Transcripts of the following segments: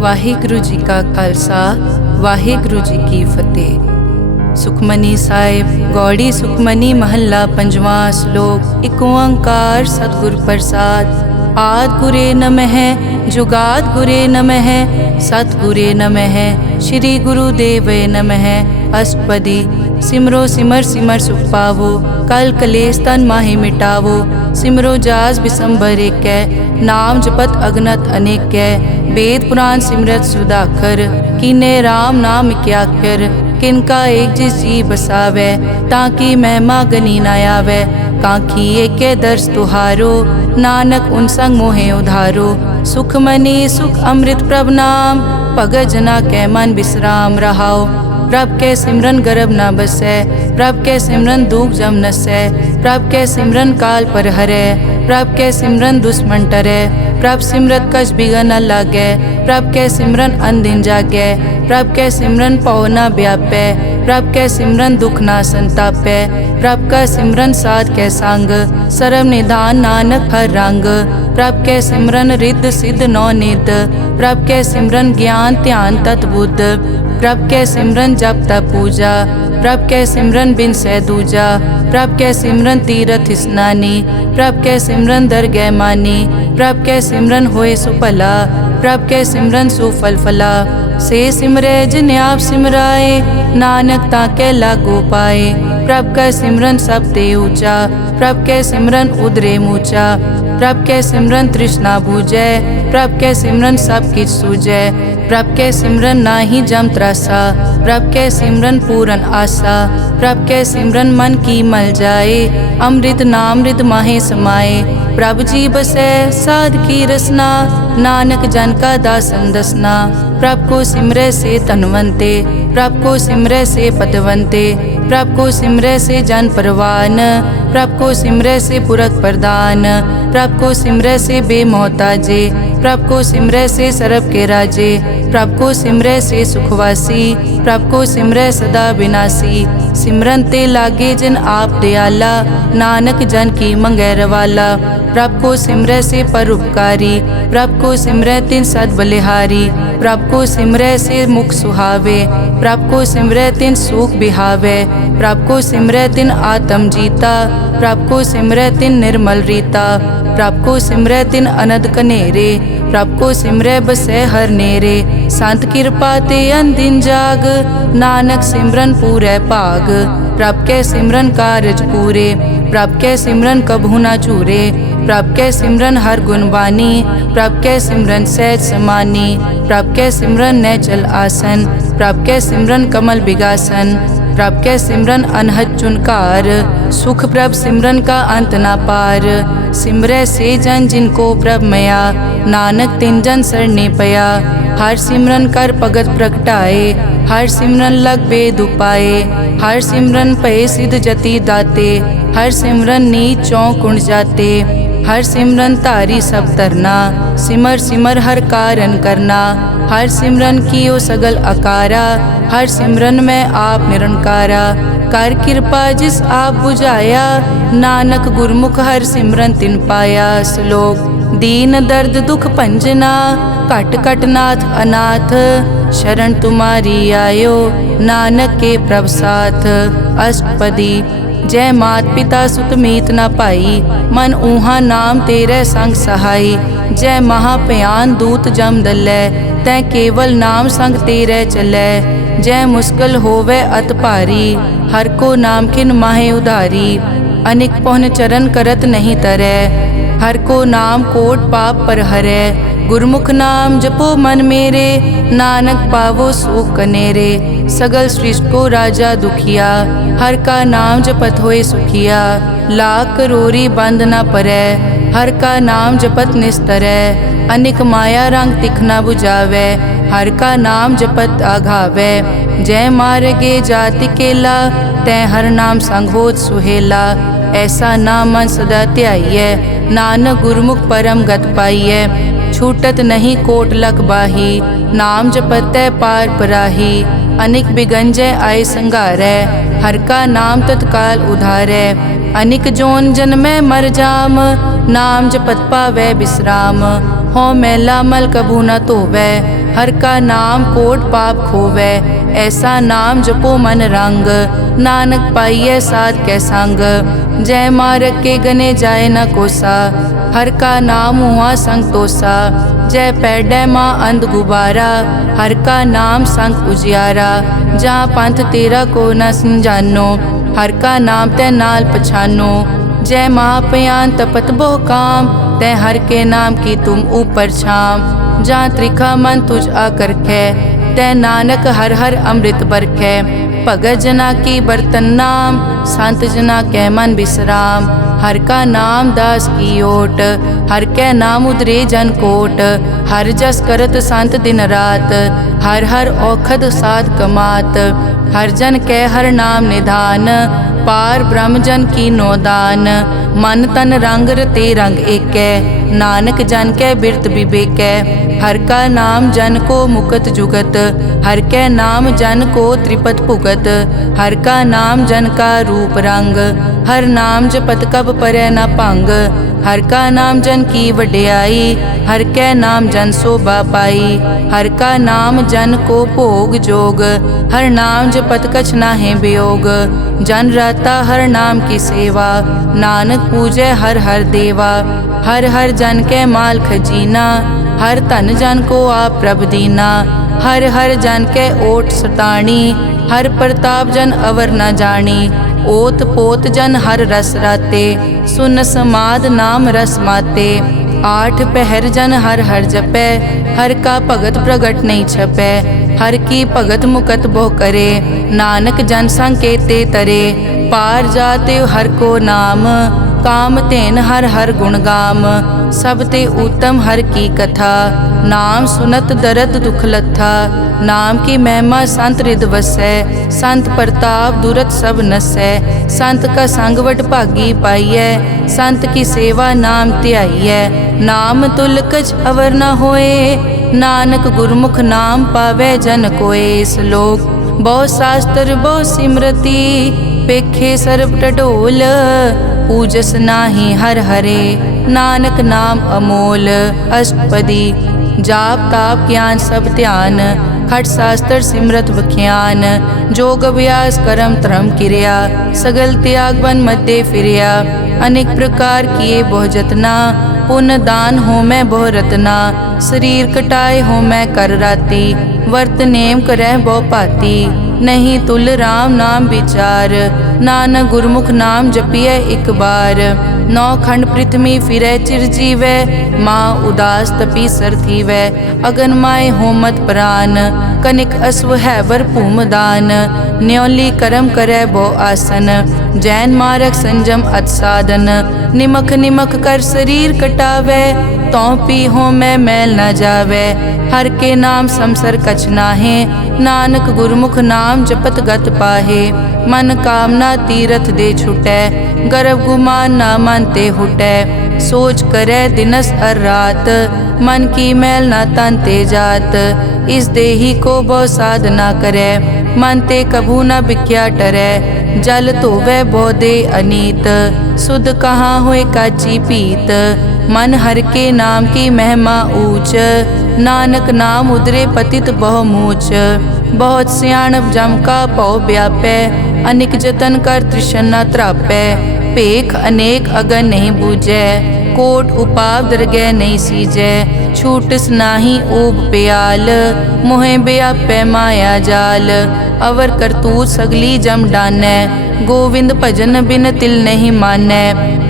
ਵਾਹਿਗੁਰੂ ਜੀ ਕਾ ਖਾਲਸਾ ਵਾਹਿਗੁਰੂ ਜੀ ਕੀ ਫਤਿਹ। ਸੁਖਮਨੀ ਸਾਹਿਬ ਗੌੜੀ ਸੁਖਮਨੀ ਮਹੱਲਾ ਪੰਜਵਾਂ ਸ਼ਲੋਕ। ਇੱਕ ਓੰਕਾਰ ਸਤਿਗੁਰ ਪ੍ਰਸਾਦ। ਆਦਿ ਗੁਰੇ ਨਮਹਿ ਜੁਗਾਦ ਗੁਰੇ ਨਮਹਿ ਸਤਿਗੁਰੇ ਨਮਹਿ ਸ਼੍ਰੀ ਗੁਰੂ ਦੇਵੇ ਨਮਹਿ। ਅਸ਼ਟਪਦੀ। ਸਿਮਰੋ ਸਿਮਰ ਸਿਮਰ ਸੁਖ ਪਾਵੋ ਕਲ ਕਲੇਸ਼ ਤਨ ਮਾਹਿ ਮਿਟਾਵੋ। ਸਿਮਰੋ ਜਾਸ ਬਿਸੰਬਰ ਏਕੈ ਨਾਮ ਜਪਤ ਅਗਨਤ ਅਨੇਕੈ। वेद पुराण सिमरत सुधाकर कीने राम नाम क्याकर। किनका एक जिस जी बसावै ताकि महिमा गनी न आवै। कांखी एके दर्श तुहारो नानक उन संग मोहे उधारो। सुख मनी सुख अमृत प्रभ नाम भगत जना कै मन विश्राम रहाओ। प्रभ के सिमरन गर्भ न बसै प्रभ के सिमरन दुख जम नसै। प्रभ के सिमरन काल पर हरै प्रभ के सिमरन दुश्मन टरै। प्रभ सिमरत कछ बिगन न लागै प्रभ के सिमरन अनदिन जागै। प्रभ के सिमरन पौ न व्यापै प्रभ के सिमरन दुख न संतापै। प्रभ का सिमरन साध के संग सर्व निधान नानक हर रंग। प्रभ के सिमरन रिद्ध सिद्ध नौ निध प्रभ के सिमरन ज्ञान ध्यान तत् बुद्ध। प्रभ के सिमरन जप तप पूजा प्रभ के सिमरन बिन सै दूजा। प्रभ के सिमरन तीरथ स्नानी प्रभ के सिमरन दरगह मानी। प्रभ के सिमरन होए सुफला प्रभ के सिमरन सुफल फला। से सिमरै जिन आप सिमराए नानक ताके लागो पाए। प्रभ का सिमरन सब ते ऊंचा प्रभ के सिमरन उदरे मूचा। प्रभ के सिमरन तृष्णा बूझै प्रभ के सिमरन सब किछ सूझै। प्रभ के सिमरन नाही जम त्रासा प्रभ के सिमरन पूरन आसा। प्रभ के सिमरन मन की मल जाए अमृत नामृत माहे समाए। प्रभ जी बसै साध की रसना नानक जन का दासन दसना। प्रभ को सिमरै से तनवंते प्रभ को सिमरै से पतवंते। प्रभ को सिमरै से जन परवान प्रभ को सिमरै से पुरख प्रदान। प्रभ को सिमरै से बेमोहताजे प्रभ को सिमरै से सरब के राजे। प्रभ को सिमरै से सुखवासी प्रभ को सिमरै सदा विनाशी। सिमरन ते लागे जिन आप दयाला नानक जन की मंगै रवाला। प्रभ को सिमरै से परोपकारी प्रभ को सिमरै तिन सद बलिहारी। प्रभ को सिमरै से मुख सुहावे प्रभ को सिमरै तिन सुख बिहावे। प्रभ को सिमरै तिन आत्म जीता प्रभ को सिमरै तिन निर्मल रीता। प्रभ को सिमरै तिन अनद कनेरे प्रभ को सिमरै बसै हर नेरे। संत कृपा ते अनदिन जाग नानक सिमरन पूरै भाग। प्रभ के सिमरन कारज पूरे प्रभ के सिमरन कभू ना चूरे। प्रभ के सिमरन हर गुण बानी प्रभ के सिमरन सहज समानी। प्रभ के सिमरन नैचल आसन प्रभ के सिमरन कमल बिगासन। प्रभ के सिमरन अनहद चुनकार सुख प्रभ सिमरन का अंत ना पार। सिमरै से जन जिनको प्रभ मया नानक तिन जन सरने पया। हर सिमरन कर भगत प्रगटाए हर सिमरन लग बेद उपाए। हर सिमरन पए सिद्ध जति दाते हर सिमरन नीच चौं कुंड जाते। हर सिमरन तारी सब तरना सिमर सिमर हर कारण करना। हर सिमरन कियो सगल अकारा हर सिमरन में आप निरंकारा। कर कृपा जिस आप बुझाया नानक गुरमुख हर सिमरन तिन पाया। श्लोक। दीन दर्द दुख भंजना घट घट नाथ अनाथ शरण तुम्हारी आयो नानक के प्रभ साथ। अष्टपदी। जय मात पिता सुत मीत न पाई मन ऊहा नाम तेरे संग सहाई। जय महाभयान दूत जम दलै तै केवल नाम संग तेरे चलै। जय मुश्किल होवे अत भारी हर को नाम खिन माहे उधारी। अनिक पौन चरण करत नहीं तरै हर को नाम कोट पाप पर हरै। गुरमुख नाम जपो मन मेरे नानक पावो सुख कनेरे। सगल सृष्टि को राजा दुखिया हर का नाम जपत होए सुखिया। लाख करोरी बंद न परै हर का नाम जपत निस्तरै। अनिक माया रंग तिखना बुझावै हर का नाम जपत आघावै। जय मार्गे जाति केला तै हर नाम संग होत सुहेला। ऐसा नाम मन सदा ध्याइयै नानक गुरमुख परम गत पाइयै। छूटत नहीं कोट लख बाही नाम जपतै पार पराही। अनिक बिगंजय आए संघारै, हर का नाम तत्काल उधारै। अनिक जोन जन्मै मर जाम, नाम जपत पावै बिश्राम। हो मैला मल कभू न धोवै, हर का नाम कोट पाप खोवै। ऐसा नाम जपो मन रंग, नानक पाइयै साध कै संग। जय मारग के गने जाए न कोसा, हर का नाम हुआ संग तोसा। जय पैडै माँ अंध गुबारा, हर का नाम संग उजियारा। जहाँ पंथ तेरा को न समझानो, हर का नाम तै नाल पछानो। जय महापयान तपत बहु काम, तै हर के नाम की तुम ऊपर छाम। जहाँ त्रिखा मन तुझ आकर कै, तै नानक हर हर अमृत बरखै। भगत जना की बर्तन नाम, संत जना कै मन विश्राम। हर का नाम दास की ओट, हर कै नाम उदरे जन कोट। हर जस करत संत दिन रात, हर हर औखद साध कमात। हर जन कै हर नाम निधान, पार ब्रह्म जन की नोदान। मन तन रंग रते रंग एकै, नानक जन कै बिरत विवेकै। हर का नाम जन को मुकत जुगत, हर कै नाम जन को त्रिपत भुगत। हर का नाम जन का रूप रंग, हर नाम जपत कब परै न भंग। हर का नाम जन की वड्याई, हर कै नाम जन शोभा पाई। हर का नाम जन को भोग जोग, हर नाम जपत कछ नाहि वियोग। जन राता हर नाम की सेवा, नानक पूजै हर हर देवा। हर हर जन कै माल खजीना, हर धन जन को आप प्रभ दीना। हर हर जन कै ओट सताणी, हर प्रताप जन अवर न जानी। ओत पोत जन हर रस राते, सुन समाद नाम रस माते। आठ पहर जन हर हर जपै, हर का भगत प्रगट नहीं छपै। हर की भगत मुकत बहु करे, नानक जन संकेते तरे। पार जाते हर को नाम, काम तेन हर हर गुण गाम। सब ते उत्तम हर की कथा, नाम सुनत दरद दुख लथा। नाम की महिमा संत रिद वसै, संत प्रताप दुरत सब नसै। संत का संग वड भागी पाइयै, संत की सेवा नाम ध्याइयै। नाम तुल कछ अवर न होए, नानक गुरमुख नाम पावै जन कोए। श्लोक बहु शास्त्र बहु सिमरति, पेखे सर्ब टडोल। पूजस नाही हर हरे, नानक नाम अमोल। अष्टपदी जाप ताप ज्ञान सब ध्यान, खट शास्त्र सिमरत बख्यान। जोग अभ्यास करम धर्म क्रिया, सगल त्याग बन मध्य फिरिया। अनेक प्रकार किए बहु जतना, पुण्य दान हो मैं बहु रतना। शरीर कटाए हो मैं कर राती, वर्त नेम करह बहु पाती। नहीं तुल राम नाम विचार, नानक गुरमुख नाम जपिए एक बार। नौ खंड पृथ्वी फिरै चिर जीवै, माँ उदास तपी सर थीवै। अगन माय होमत प्राण, कनिक अश्व हैवर भूमदान। न्योली करम करै बहु आसन, जैन मारक संजम अत साधन। निमक निमक कर शरीर कटावै, तौ पी हो मैं मैल न जावै। हर के नाम समसर कछ नाहे, नानक गुरमुख नाम जपत गत पाहे। मन कामना तीरथ दे छुटै, गर्भ गुमान ना मन ते हुटै। सोच करै दिनस हर रात, मन की मैल ना तन ते जात। इस देही को बहु साधना करै, मन ते कभू न बिख्या टरै। जल धोवै बहु दे अनीत, सुध कहाँ होए काची पीत। मन हर के नाम की महिमा ऊंच, नानक नाम उदरे पतित बहु मूच। बहुत सियाणप जम का पौ व्यापै, अनिक जतन कर तृष्णा त्रापै। पेख अनेक अगन नहीं बूझै, कोट उपाव दरगह नहीं सीजै। छूटस नाही ऊब प्याल, मोहे व्यापै माया जाल। अवर करतूत सगली जम डानै, गोविंद भजन बिन तिल नहीं मानै।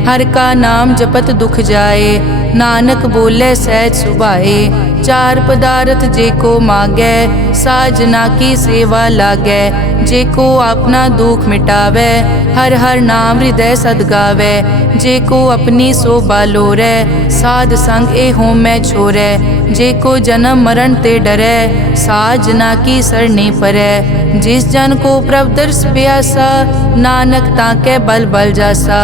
हर का नाम जपत दुख जाए, नानक बोले सहज सुभाए। चार पदार्थ जेको मांगै, साजना की सेवा लागै। जेको अपना दुख मिटावै, हर हर नाम हृदय सद गावै। जेको अपनी शोभा लोरै, साध संग ए हो मैं छोरै। जेको जन्म मरण ते डरै, साजना की सरनी परै। जिस जन को प्रभ दर्श प्यासा, नानक ताकै बल बल जासा।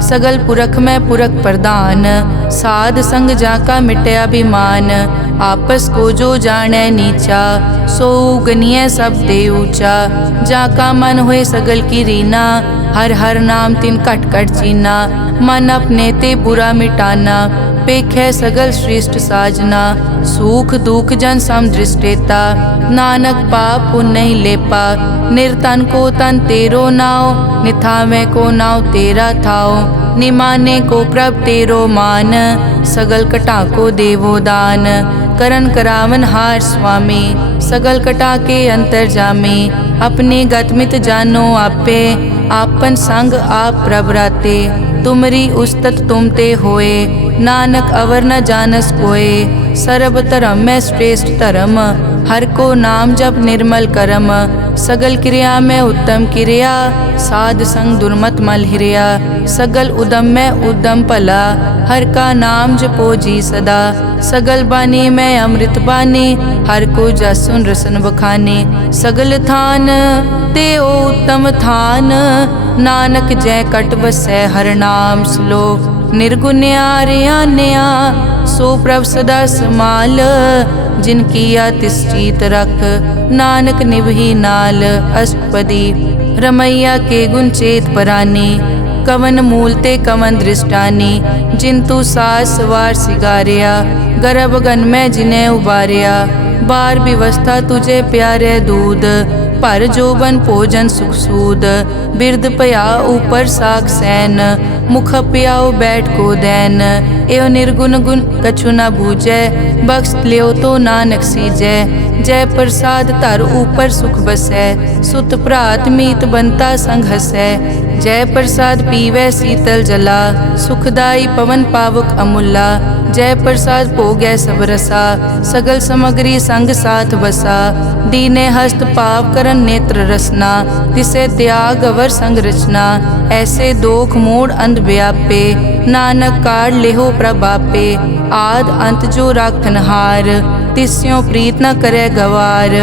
सगल पुरख में पुरख प्रधान, साध संग जाका मिटया अभिमान। आपस को जो जाने नीचा, सो गनिय सब दे ऊंचा। जाका मन होए सगल की रीना, हर हर नाम तिन कट कट चीना। मन अपने ते बुरा मिटाना, पेखे सगल श्रेष्ठ साजना। सुख दुख जन सम दृष्टेता, नानक पाप पुण्य नहीं लेपा। निर्तन को तन तेरो नाव, निथावे को नाव तेरा थाओ। निमाने को प्रभ तेरो मान, सगल कटा को देवो दान। करन करावन हार स्वामी, सगल कटा के अंतर जामे। अपने गतमित जानो आपे, आपन संग आप प्रभ राते। तुमरी उस्तत तुम ते होए, नानक अवर न जानस कोए। सर्ब धर्म में श्रेष्ठ धर्म, हर को नाम जप निर्मल करम। सगल क्रिया में उत्तम क्रिया, साध संग दुर्मत मल हिरिया। सगल उदम में उद्दम भला, हर का नाम जपो जी सदा। सगल बानी में अमृत बानी, हर को जसुन रसन बखाने। सगल थान ते ओ उत्तम थान, नानक जय कट बसै हर नाम श्लोक। निर्गुण्या रियान्या, सो प्रभ सदा समाल। जिनकी तिस चीत रख, नानक निभही नाल। अष्टपदी रमैया के गुण चेत परानी, कवन मूल ते कवन दृष्टानी। जिंतु सास वार सिगारिया, गर्भ गन में जिन्हें उबारिया। बार व्यवस्था तुझे प्यारे दूध, पर जोबन भोजन सुख सूद। बिरद पया ऊपर साक सैन, मुख प्याओ बैठ को दैन। एव निर्गुण गुण कछु न बूझै, बख्श लियो तो नानक सीजै। जय प्रसाद धर ऊपर सुख बसै, सुत भ्रात मीत बनता संग हसै। जय प्रसाद पीवै शीतल जला, सुखदाई पवन पावक अमूला। जय प्रसाद भोगै सब रसा, सगल समग्री संग साथ बसा। दीने हस्त पाव करन नेत्र रसना, तिसे त्याग अवर संग रचना। ऐसे दोख मूढ़ अंध व्यापे, नानक काढ़ लेहो प्रभापे। आद अंत जो राखनहार, तिस्यों प्रीत न करे गवार।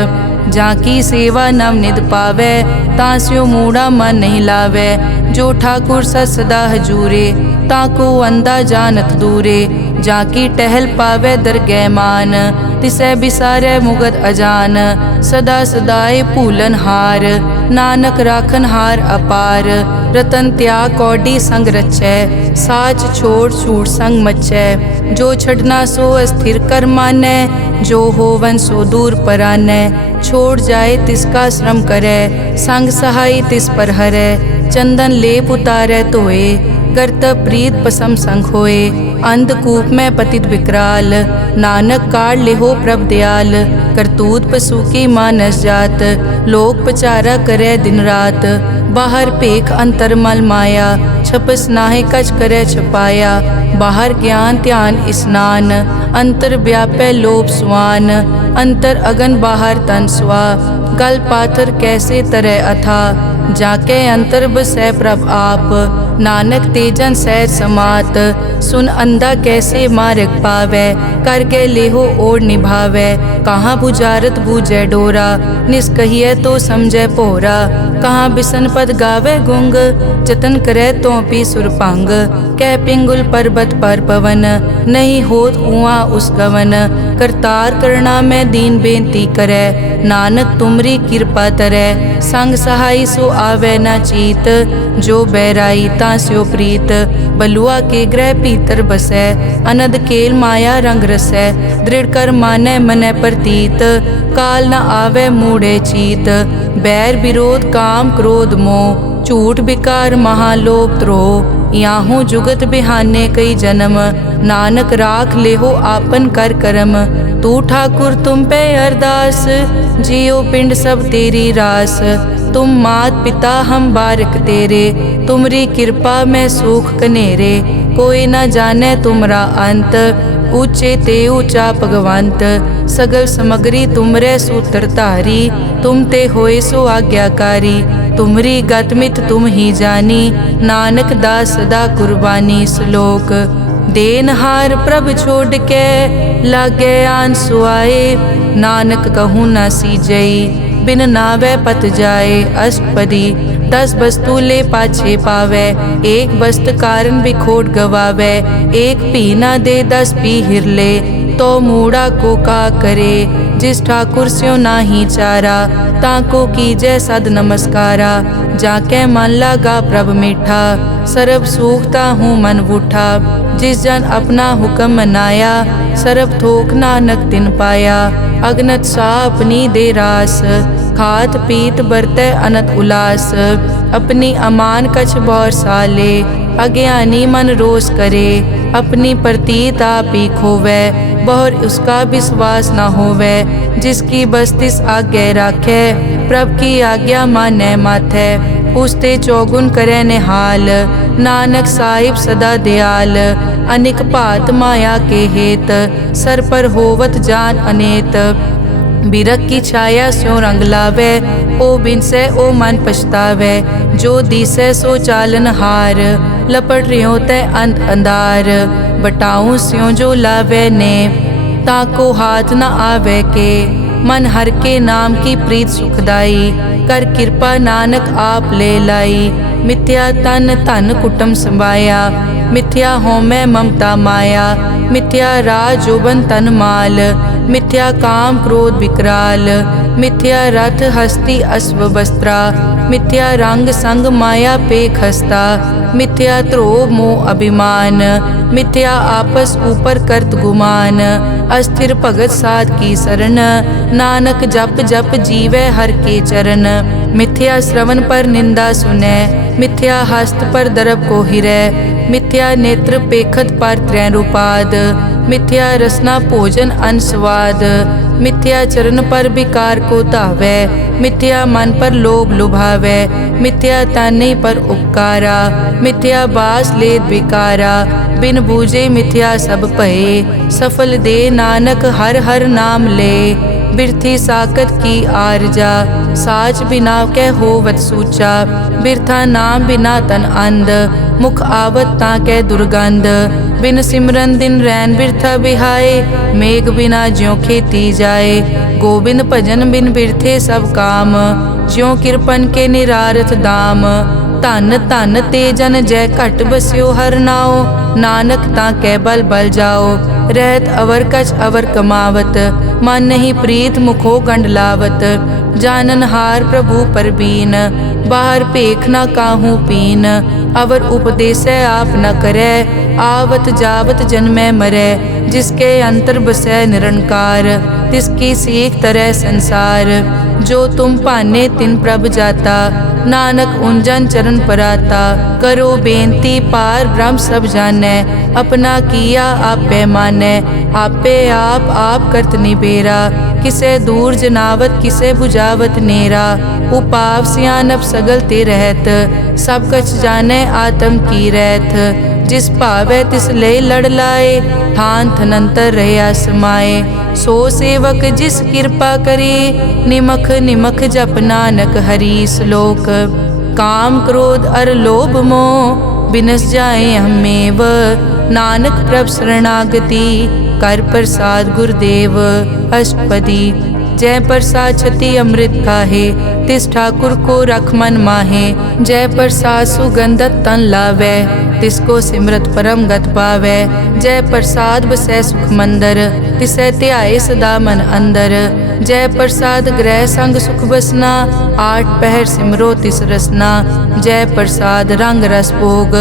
जाकी सेवा नव निध पावे, तास्यो मूढ़ा मन नहीं लावे। जो ठाकुर सत सदा हजूरे, ताको अंधा जानत दूरे। जाकी टहल पावे दरगह मान, तिसै बिसारे मुगद अजान। सदा सदाए भूलन हार, नानक राखन हार अपार। रतन त्याग कौडी संग रचै, साच छोड़ छूट संग मचै। जो छड़ना सो अस्थिर कर मानै, जो होवन सो दूर परानै। छोड़ जाए तिसका श्रम करे, संग सहाय तिस पर हरै। चंदन लेप उतारै धोए, करतब प्रीत पसम संग होए। अंधकूप में पतित विकराल, नानक काढ़ लेहो प्रभ दयाल। करतूत पशु की मानस जात, लोक पचारा करे दिन रात। बाहर पेख अंतर मल माया, छपस नाहे कच करे छपाया। बाहर ज्ञान ध्यान स्नान, अंतर व्यापै लोभ स्वान। अंतर अगन बाहर तन स्वा, गल पाथर कैसे तरह अथा। जाके अंतर बसै प्रभ आप, नानक तेजन सहज समात। सुन अंधा कैसे मार्ग पावै, कर गए लेहो ओर निभावै। कहाँ बुझारत बूझै डोरा, निष्कहिए तो समझै पोरा। कहाँ बिसन पद गावे गुंग, जतन करे तो पी सुरभंग। कह पिंगुल पर्वत पर पवन, नहीं होत उआ उस गवन। करतार करना में दीन बेनती करे, नानक तुमरी कृपा तरै। संग सहाय सो आवे न चीत, जो बैराई तास्यो प्रीत। बलुआ के ग्रह भीतर बसै, अनद केल माया रंग रसै। दृढ़ कर मानै मनै प्रतीत, काल न आवे मूढ़े चीत। बैर विरोध काम क्रोध मोह, झूठ विकार महालोभ द्रोह। याहू जुगत बिहाने कई जन्म, नानक राख लेहो आपन कर करम। तू ठाकुर तुम पे अरदास, जियो पिंड सब तेरी रास। तुम मात पिता हम बारक तेरे, तुमरी कृपा में सुख कनेरे। कोई न जाने तुमरा अंत, ऊंचे ते ऊंचा भगवंत। सगल समग्री तुमरे सूत्र धारी, तुम ते होए सो आज्ञाकारी। तुमरी गतमित तुम ही जानी, नानक दास सदा कुर्बानी। श्लोक देनहार प्रभ छोड़ के, लागे आन सुआए। नानक कहूँ न सीजई, बिन नावे पत जाए। अष्टपदी 10 वस्तु ले पाछे पावे, एक वस्त कारण बिखोट गवावे, एक पी ना दे 10 पी हिरले, तो मूड़ा को का करे, जिस ठाकुर स्यों नाही चारा, ताको कीजै सद नमस्कारा, जाके मन लागा प्रभ मीठा, सरब सूखता हूँ मन बूठा, जिस जन अपना हुक्म मनाया, सरब थोक नानक तिन पाया, अगनत सा अपनी दे रास, खात पीत बरतै अनत उलास, अपनी अमान कछ बौर साले, अज्ञानी मन रोष करे, अपनी प्रतीत आप ही खोवै, बहुर उसका विश्वास न होवै, जिसकी बस्तिस आज्ञा राखै, प्रभ की आज्ञा मानै माथै, उसते चौगुन करे निहाल, नानक साहिब सदा दयाल, अनिक भात माया के हेत, सर पर होवत जान अनेत, बिरख की छाया स्यों रंग लावे, ओ बिनसे ओ मन पछतावे, जो दिसै सो चालन हार, लपट रियो तै अंत अंधार, बटाऊं स्यों जो लावे ने, ताको हाथ न आवे के, मन हर के नाम की प्रीत सुखदाई, कर कृपा नानक आप ले लाई, मिथ्या तन धन कुटुम संभाया, मिथ्या होमै ममता माया, मिथ्या राज जोबन तन माल, मिथ्या काम क्रोध विकराल, मिथ्या रथ हस्ती अश्व वस्त्रा, मिथ्या रंग संग माया पे खस्ता, मिथ्या ध्रोह मोह अभिमान, मिथ्या आपस ऊपर करत गुमान, अस्थिर भगत साध की शरण, नानक जप जप जीवै हर के चरण, मिथ्या श्रवण पर निंदा सुनै, मिथ्या हस्त पर दरब को हिरै, मिथ्या नेत्र पेखत पर त्रैन रूपाद, मिथ्या रसना भोजन अन स्वाद, मिथ्या चरण पर विकार को धावै, मिथ्या मन पर लोभ लुभावै, मिथ्या ताने पर उपकारा, मिथ्या बास लेत विकारा, बिन बूझे मिथ्या सब भये, सफल दे नानक हर हर नाम ले, बिरथी साकत की आरजा, साच बिना कै होवत सूचा, बिरथा नाम बिना तन अंध, मुख आवत ताकै दुर्गंध, बिन सिमरन दिन रैन बिरथा बिहाए, मेघ बिना ज्यों खेती जाए, गोविंद भजन बिन बिरथे सब काम, ज्यों किरपन के निरारथ दाम, धन धन ते जन जय घट बस्यो हर नाओ, नानक ताकै बल बल जाओ, रहत अवर कछ अवर कमावत, मन नहीं प्रीत मुखो गंड लावत, जानन हार प्रभु परबीन, बाहर पेख न काहू पीन, अवर उपदेसै आप न करै, आवत जावत जन्मै मरै, जिसके अंतर बसै निरंकार, तिसकी सीख तरह संसार, जो तुम पाने तिन प्रभ जाता, नानक उंजन चरण पराता, करो बेनती पार ब्रह्म सब जानै, अपना किया आपे मानै, आपे आप करत निबेरा, किसे दूर जनावत किसे बुझावत नेरा, उपाव सियानप सगल ते रहत, सब कछ जानै आत्म की रहत, जिस भावै तिस ले लड़ लाए, थान थनंतर रहया समाए, सो सेवक जिस कृपा करे, निमख निमख जप नानक हरि श्लोक, काम क्रोध अर लोभ मोह बिनस जाए हमेव, नानक प्रभ शरणागति, कर प्रसाद गुरुदेव अष्टपदी, जय प्रसाद छति अमृत खाहे, तिस ठाकुर को रख मन माहे, जय प्रसाद सुगंधत तन लावै, तिसको सिमरत परम गत पावै, जय प्रसाद बसै सुख मंदर, तिसै ध्याए सदा मन अंदर, जय प्रसाद ग्रह संग सुख बसना, 8 पहर सिमरो तिस रसना, जय प्रसाद रंग रस भोग,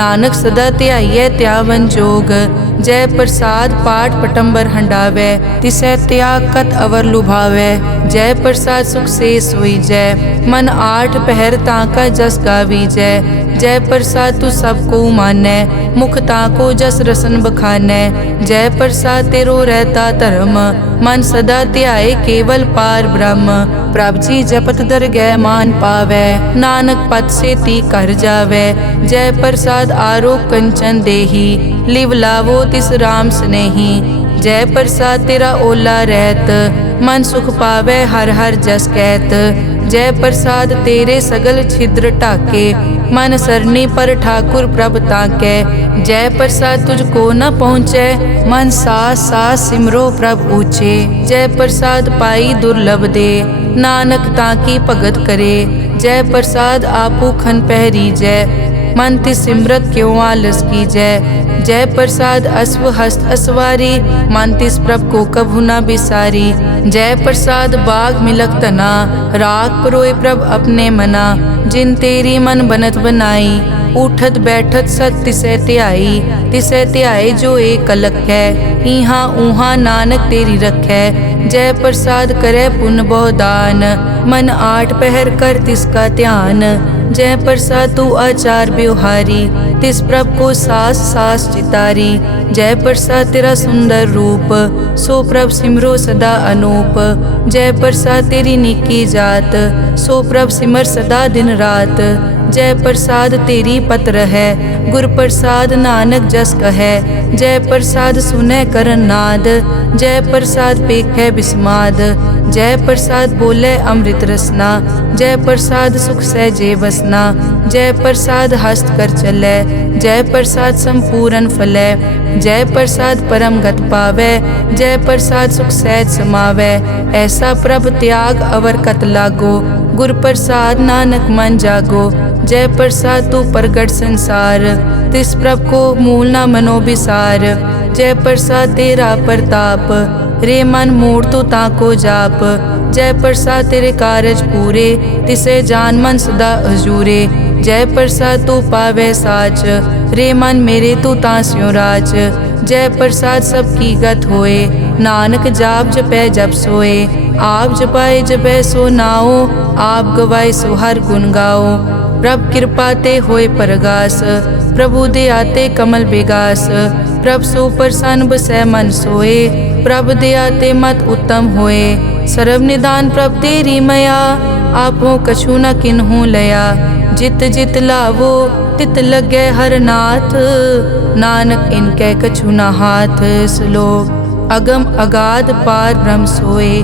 नानक सदा ध्याइयै त्यावन जोग, जय प्रसाद पाठ पटंबर हंडावै, तिसै त्याग कत अवर लुभावै, जय प्रसाद सुख से सोई जय, मन 8 पहर ताका जस गावी जय, जय प्रसाद तू सबको मानै, मुख ताको जस रसन बखानै, जय प्रसाद तेरो रहता धर्म, मन सदा ध्याए केवल पार ब्रह्म, प्रभ जी जपत दरगह मान पावै, नानक पद से ती कर जावै, जय प्रसाद आरोग कंचन देही, लिव लावो तिस राम स्नेही, जय प्रसाद तेरा ओला रहत, मन सुख पावै हर हर जस कहत, जय प्रसाद तेरे सगल छिद्र ढाके, मन सरनी पर ठाकुर प्रभ ताकै, जय प्रसाद तुझको न पहुँचै, मन सास सास सिमरो प्रभ ऊँचे, जय प्रसाद पाई दुर्लभ दे, नानक ताकी भगत करे, जय प्रसाद आपू खन पहरी जय मन ति सिमरत क्यों आलस की जय प्रसाद अश्व हस्त असवारी मन तिस प्रभ को कभु न बिसारी। जय प्रसाद बाग मिलक तना राग परोए प्रभ अपने मना जिन तेरी मन बनत बनाई उठत बैठत सत तिसै त्याई जो एक अलग है इहाँ ऊहाँ नानक तेरी रखै। जय प्रसाद करे पुन बहुदान मन आठ पहर कर तिसका ध्यान। जय प्रसाद तू आचार व्यवहारी तिस प्रभ को सास सास चितारी। जय प्रसाद तेरा सुंदर रूप सो प्रभ सिमरो सदा अनूप। जय प्रसाद तेरी निकी जात सो प्रभ सिमर सदा दिन रात। जय प्रसाद तेरी पत्र है गुर प्रसाद नानक जस कहे। जय प्रसाद सुने करन नाद जय प्रसाद पेखै बिस्माद। जय प्रसाद बोले अमृत रसना जय प्रसाद सुख सहजे बसना। जय प्रसाद हस्त कर चलै जय प्रसाद संपूर्ण फलै। जय प्रसाद परम गत पावै जय प्रसाद सुख सहज समावै। ऐसा प्रभ त्याग अवर कत लागो गुर प्रसाद नानक मन जागो। जय प्रसाद तू प्रगट संसार तिस प्रभ को मूल न मनो बिसार। जय प्रसाद तेरा प्रताप रे मन मूड तो ताको जाप। जय प्रसाद तेरे कारज पूरे तिसे जान मन सदा हजूरे। जय प्रसाद तू पावे साच रे मन मेरे तू तास्यों राज। जय प्रसाद सबकी गत होए नानक जाप जपै जप सोए। आप जपाए जपै सो नाओ आप गवाए सो हर गुण गाओ। प्रभ कृपा ते होए परगास प्रभु दे आते कमल बेगास। प्रभ सो प्रसन्न बसै मन सोए प्रभ दे आते मत उत्तम होए। सर्व निदान प्रभ तेरी मया आपो कछु न किन्हु लया। जित जित लावो तित लगे हर नाथ नानक इनके कछु न हाथ। श्लोक अगम अगाध पार ब्रह्म सोए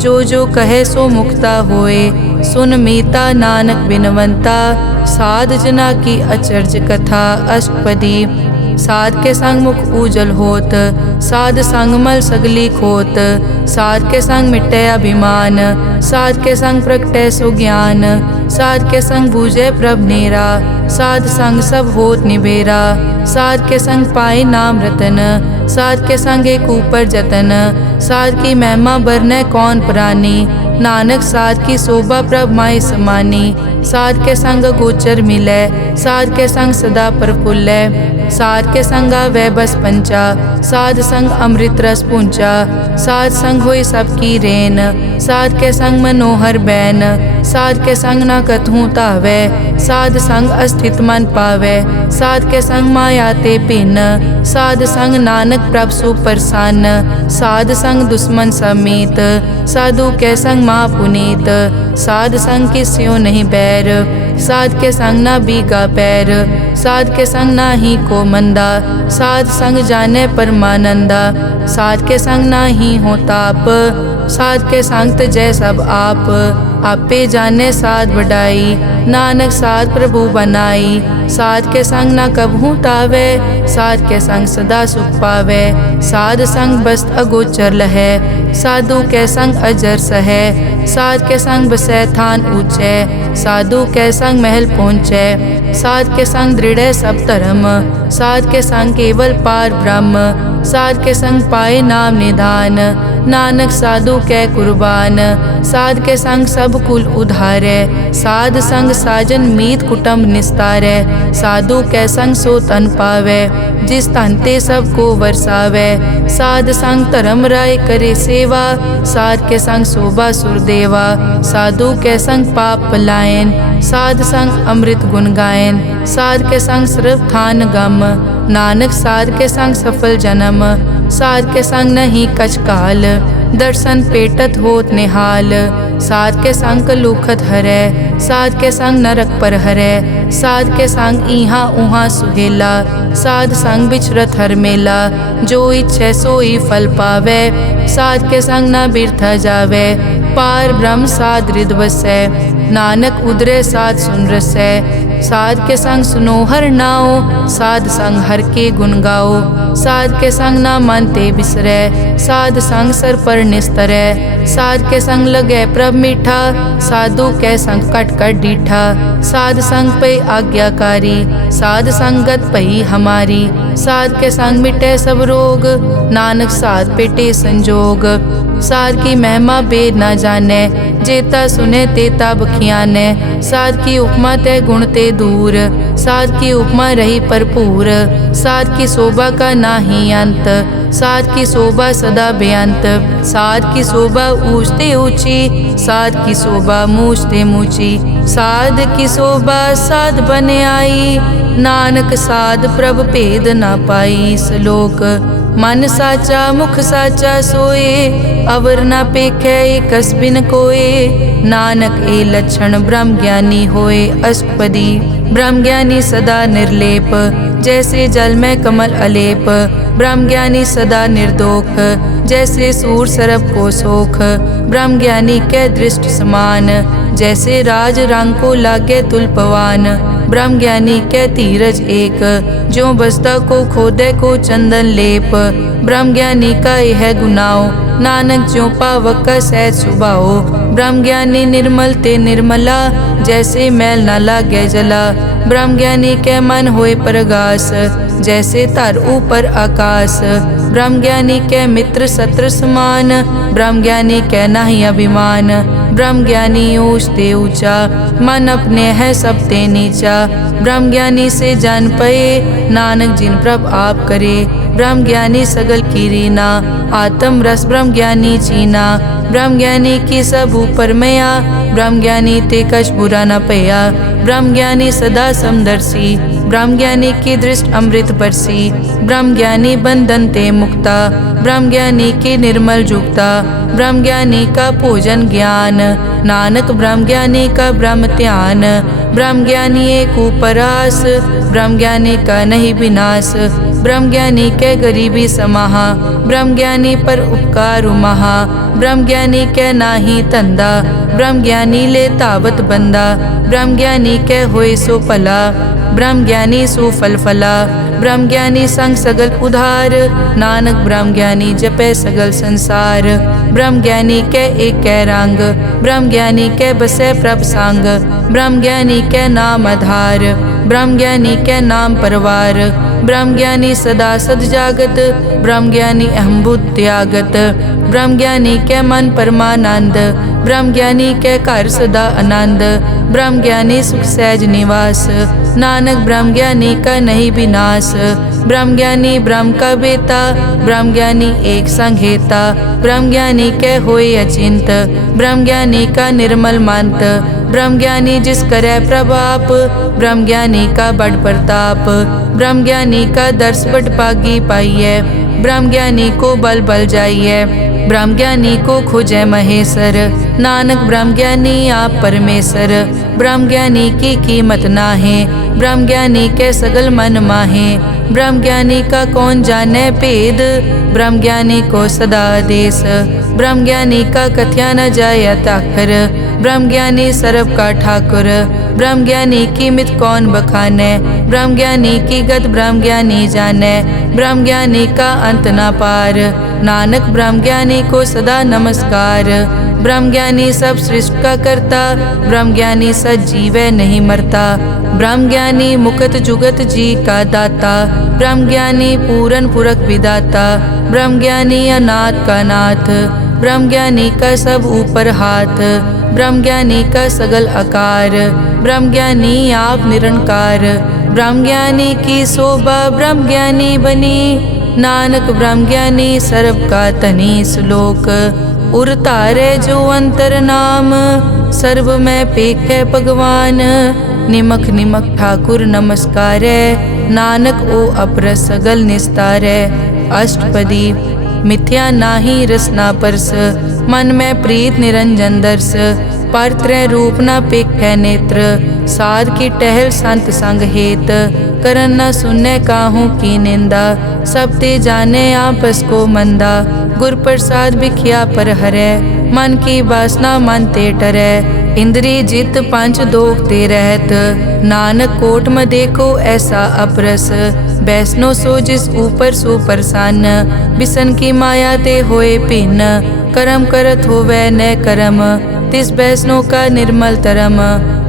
जो कहे सो मुक्ता होए। सुन मीता नानक बिनवंता साध जना की अचर्ज कथा। अष्टपदी साध के संग मुख उजल होत साध संग मल सगली खोत। साध के संग मिटे अभिमान साध के संग प्रगटे सो ज्ञान। साध के संग बूझे प्रभ नेरा साध संग सब होत निबेरा। साध के संग पाए नाम रतन साध के संग एक ऊपर जतन। साध की महिमा बरने कौन प्राणी नानक साध की शोभा प्रभ माई समानी। साध के संग गोचर मिले साध के संग सदा प्रफुल्लै। साध के संग आवे बस पंचा साध संग अमृत रस पूंचा। साध संग होई सबकी रेन साध के संग मनोहर बैन। साध के संग न कथूं तावे साध संग अस्थित मन पावे। साध के संग माया ते पिन साध संग नानक प्रभ सो प्रसन्न। साध संग दुश्मन समीत साधु के संग माँ पुनीत। साध संग किस्यों नहीं बैर साध के संग ना बीगा पैर। साध के संग ना ही को मंदा साध संग जाने परमानंदा। साध के संग ना ही हो ताप साध के संग तजय सब आप। आपे जाने साध बढ़ाई नानक साध प्रभु बनाई। साध के संग ना कबहू तावे साध के संग सदा सुख पावे। साध संग बस्त अगोचर लहै साधु के संग अजर सहै। साध के संग बसै थान ऊंचे साधु के संग महल पहुँचै। साध के संग दृढ़ सब धर्म साध के संग केवल पार ब्रह्म। साध के संग पाए नाम निधान नानक साधु कै कुर्बान। साध के संग सब कुल उधारै साध संग साजन मीत कुटुंब निस्तारै। साधु कै संग सो तन पावै जिस तन ते सब को वरसावै। साध संग धर्म राय करे सेवा साध के संग शोभा सुरदेवा। साधु के संग पाप पलायन साध संग अमृत गुण गायन। साध के संग सर्व थान गम नानक साध के संग सफल जन्म। साध के संग नहीं कछ काल दर्शन पेटत होत निहाल। साध के संग कलुखत हरै साध के संग नरक पर हरै। साध के संग इहाँ उहाँ सुहेला साध संग बिचरत हर मेला। जो इच्छे सोई फल पावै साध के संग न बिरथा जावै। पार ब्रह्म साध हृद बसै नानक उदरे साध सुन रसै। साध के संग सुनो हर नाओ साध संग हर के गुण गाओ। साध के संग ना मन ते बिसरै साध संग सर पर निस्तरै। साध के संग लगे प्रभ मीठा साधु के संग कट घट घट डीठा। साध संग पे आज्ञाकारी, साध संगत पई हमारी। साध के संग मिटे सब रोग, नानक साध पेटे संजोग। साध की महिमा बेद न जाने, जेता सुने तेता बखियाने। साध की उपमा ते गुण ते दूर, साध की उपमा रही भरपूर। साध की शोभा का नाही अंत, साध की शोभा सदा बेअंत। साध की शोभा ऊंचते ऊंची, साध की शोभा मूछते मूची। साध की शोभा साध बने आई, नानक साध प्रभ भेद न पाई। श्लोक मन साचा मुख साचा सोए, अवर न पेखै एकस बिन कोए। नानक ए लक्षण ब्रह्म ज्ञानी होए। अष्टपदी ब्रह्म ज्ञानी सदा निर्लेप, जैसे जल में कमल अलेप। ब्रह्म ज्ञानी सदा निर्दोख, जैसे सूर सरब को सोख। ब्रह्म ज्ञानी के दृष्ट समान, जैसे राज रंग को लागे तुलपवान। ब्रह्म ज्ञानी के धीरज एक, जो बसता को खोदे को चंदन लेप। ब्रह्म ज्ञानी का यह गुनाओ, नानक ज्यों पावक का सहज सुभाओ। ब्रह्म ज्ञानी निर्मल ते निर्मला, जैसे मैल न लागे जला। ब्रह्म ज्ञानी के मन होए प्रगास, जैसे तर ऊपर आकाश। ब्रह्म ज्ञानी के मित्र शत्रु समान, ब्रह्म ज्ञानी के नहीं अभिमान। ब्रह्म ज्ञानी ऊंच ते ऊंचा, मन अपने है सब ते नीचा। ब्रह्म ज्ञानी से जान पए, नानक जिन प्रभ आप करे। ब्रह्म ज्ञानी सगल की रीना, आत्म रस ब्रह्म ज्ञानी चीना। ब्रह्म ज्ञानी की सब ऊपर मया, ब्रह्म ज्ञानी ते कछ बुरा न पया। ब्रह्म ज्ञानी सदा समदर्शी, ब्रह्म ज्ञानी की दृष्टि अमृत बरसी। ब्रह्म ज्ञानी बंधन ते मुक्ता, ब्रह्म ज्ञानी की निर्मल जुगता। ब्रह्म ज्ञानी का भोजन ज्ञान, नानक ब्रह्म ज्ञानी का ब्रह्म ध्यान। ब्रह्म ज्ञानी एक उपरास, ब्रह्म ज्ञानी का नहीं विनाश। ब्रह्म ज्ञानी के गरीबी समाहा, ब्रह्म ज्ञानी पर उपकार महा। ब्रह्म ज्ञानी के नाही धंधा, ब्रह्म ज्ञानी ले तावत बंदा। ब्रह्म ज्ञानी के होए सो भला, ब्रह्म ज्ञानी सुफल फला। ब्रह्म ज्ञानी संग सगल उधार, नानक ब्रह्म ज्ञानी जपे सगल संसार। ब्रह्म ज्ञानी के एक कै रंग, ब्रह्म ज्ञानी के बसे प्रभ संग। ब्रह्म ज्ञानी के नाम आधार, ब्रह्म ज्ञानी के नाम परवार। ब्रह्म ज्ञानी सदा सद जागत, ब्रह्म ज्ञानी अहम बुद्ध त्यागत। ब्रह्म ज्ञानी के मन परमानंद, ब्रह्म ज्ञानी के घर सदा आनंद। ब्रह्म ज्ञानी सुख सहज निवास, नानक ब्रह्म ज्ञानी का नहीं विनाश। ब्रह्म ज्ञानी ब्रह्म का बेटा, ब्रह्म ज्ञानी एक संघेता। ब्रह्म ज्ञानी के होए अचिंत, ब्रह्म ज्ञानी का निर्मल मंत। ब्रह्म ज्ञानी जिस करे प्रभाप, ब्रह्म ज्ञानी का बड़ प्रताप। ब्रह्म ज्ञानी का दर्श बड़ पागी पाइये, ब्रह्म ज्ञानी को बल बल जाइए। ब्रह्म ज्ञानी को खोजे महेश्वर, नानक ब्रह्म ज्ञानी आप परमेश्वर। ब्रह्म ज्ञानी की कीमत नाहे, ब्रह्म ज्ञानी के सगल मन माहे। ब्रह्म ज्ञानी का कौन जाने भेद, ब्रह्म ज्ञानी को सदा आदेश। ब्रह्म ज्ञानी का कथ्या न जाय ताकर, ब्रह्म ज्ञानी सर्व का ठाकुर। ब्रह्म ज्ञानी की मित कौन बखाने, ब्रह्म ज्ञानी की गत ब्रह्म ज्ञानी जाने। ब्रह्म ज्ञानी का अंत न पार, नानक ब्रह्म ज्ञानी को सदा नमस्कार। ब्रह्म ज्ञानी सब सृष्टि का करता, ब्रह्म ज्ञानी सजीवै नहीं मरता। ब्रह्म ज्ञानी मुकत जुगत जी का दाता, ब्रह्म ज्ञानी पूरन पुरख विदाता। ब्रह्म ज्ञानी अनाथ का नाथ, ब्रह्म ज्ञानी का सब ऊपर हाथ। ब्रह्म ज्ञानी का सगल आकार, ब्रह्म ज्ञानी आप निरंकार। ब्रह्म ज्ञानी की शोभा ब्रह्म ज्ञानी बनी, नानक ब्रह्म ज्ञानी सर्व का तनी। श्लोक उर तारे जो अंतर नाम, सर्व में पेखे भगवान। निमक निमक ठाकुर नमस्कारे, नानक ओ अपर सगल निस्तारे। अष्टपदी मिथ्या नाही रसना परस, मन में प्रीत निरंजन दर्श। पर त्रय रूप न पेखे नेत्र, साध की टहल संत संग हेत। करन न सुनने काहू की निंदा, सब ते जाने आपस को मंदा। गुर प्रसाद बिखिया पर हरे, मन की वासना मन ते टरे। इंद्री जित पंच दोख ते रहत, नानक कोट में देखो ऐसा अपरस। वैष्णो सो जिस ऊपर सो प्रसन्न, बिसन की माया ते होए भिन्न। कर्म करत होवे न कर्म, तिस वैष्णो का निर्मल तरम।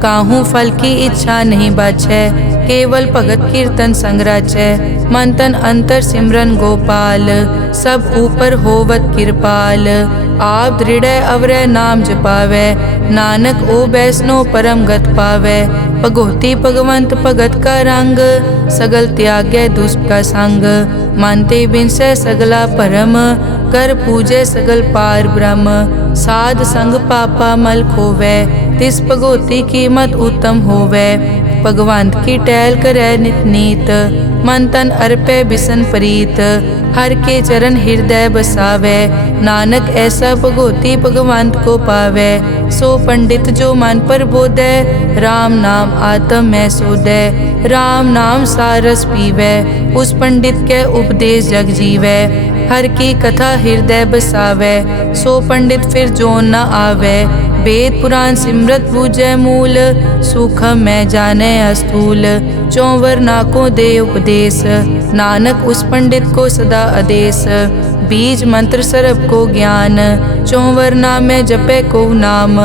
काहू फल की इच्छा नहीं बाछै, केवल भगत कीर्तन संग राचै। मन तन अंतर सिमरन गोपाल, सब ऊपर होवत कृपाल। आप दृढ़ अवरय नाम जपावै, नानक ओ बैसनो परम गत पावै। भगोती भगवंत भगत का रंग, सगल त्यागै दुष्ट का संग। मानते बिनसै सगला परम, कर पूजै सगल पार ब्रह्म। साध संग पापा मल खोवै, तिस भगोती कीमत उत्तम होवै। भगवंत की टहल करै नित नीत, मन तन अर्पै बिसन प्रीत। हर के चरण हृदय बसावै, नानक ऐसा भगोती भगवंत को पावै। सो पंडित जो मन पर बोधै, राम नाम आत्म में सोधै। राम नाम सारस पीवै, उस पंडित के उपदेश जग जीवै। हर की कथा हृदय बसावै, सो पंडित फिर जोन न आवै। वेद पुराण सिमरत बूझै मूल, सूखम मैं जाने अस्थूल। चौवर ना को दे उपदेश, नानक उस पंडित को सदा आदेश। बीज मंत्र सरब को ज्ञान, चौवर ना में जपे को नाम।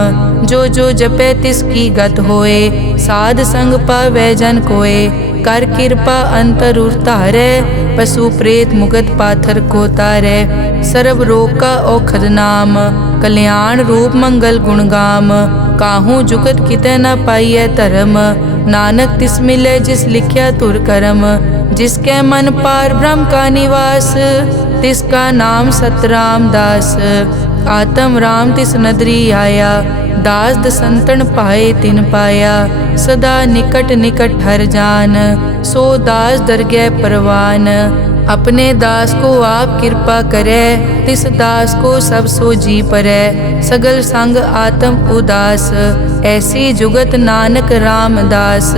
जो जो जपे तिसकी गत होए, साध संग पावै जन कोए। कर कृपा अंतर उतारै, पशु प्रेत मुगत पाथर को तारै। सर्व रोग का औखद नाम, कल्याण रूप मंगल गुणगाम। काहू जुगत कितै न पाइयै धर्म, नानक तिस मिलै जिस लिख्या तुर करम। जिसके मन पार ब्रह्म का निवास, तिसका नाम सतराम दास। आत्म राम तिस नदरी आया, दास दसंतन पाए तिन पाया। सदा निकट निकट हर जान, सो दास दरगह परवान। अपने दास को आप कृपा करे, तिस दास को सब सो जी परै। सगल संग आत्म उदास, ऐसी जुगत नानक रामदास।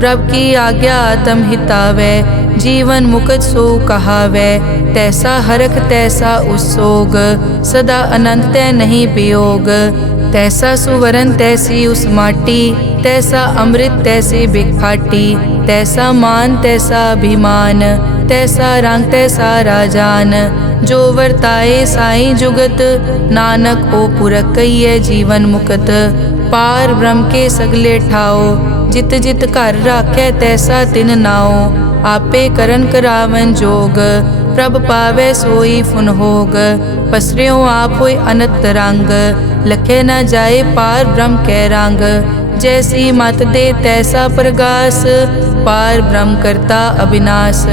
प्रभ की आज्ञा आत्म हितावै, जीवन मुकत सो कहावै। तैसा हरख तैसा उस्सोग, सदा अनंत तै नहीं वियोग। तैसा सुवरन तैसी उस माटी, तैसा अमृत तैसी बिखाटी। तैसा मान तैसा अभिमान, तैसा रंग तैसा राजान। जो वर्ताए साई जुगत, नानक ओ पुरख कहिए जीवन मुकत। पार ब्रह्म के सगले ठाओ, जित जित घर राखै तैसा तिन नाओ। आपे करन करावन जोग, प्रभ पावै सोई फुन होग। पसरियों आप होय अनंत रंग, लखे न जाए पार ब्रह्म कै रंग। जैसी मत दे तैसा प्रगास, पार ब्रह्म करता अविनाश।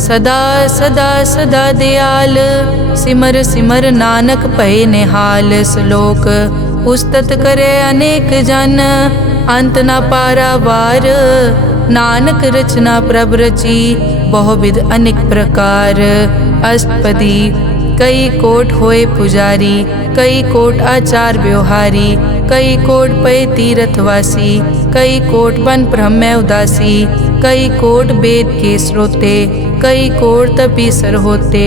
सदा सदा सदा दयाल, सिमर सिमर नानक भय निहाल। श्लोक उस्तत करे अनेक जन, अंत न पारावार। नानक रचना प्रभ रची, बहुविध अनेक प्रकार। अष्टपदी कई कोट होए पुजारी, कई कोट आचार व्यवहारी। कई कोट पय तीर्थवासी, कई कोट बन ब्रह्म उदासी। कई कोट वेद के श्रोते, कई कोट तपीसर होते।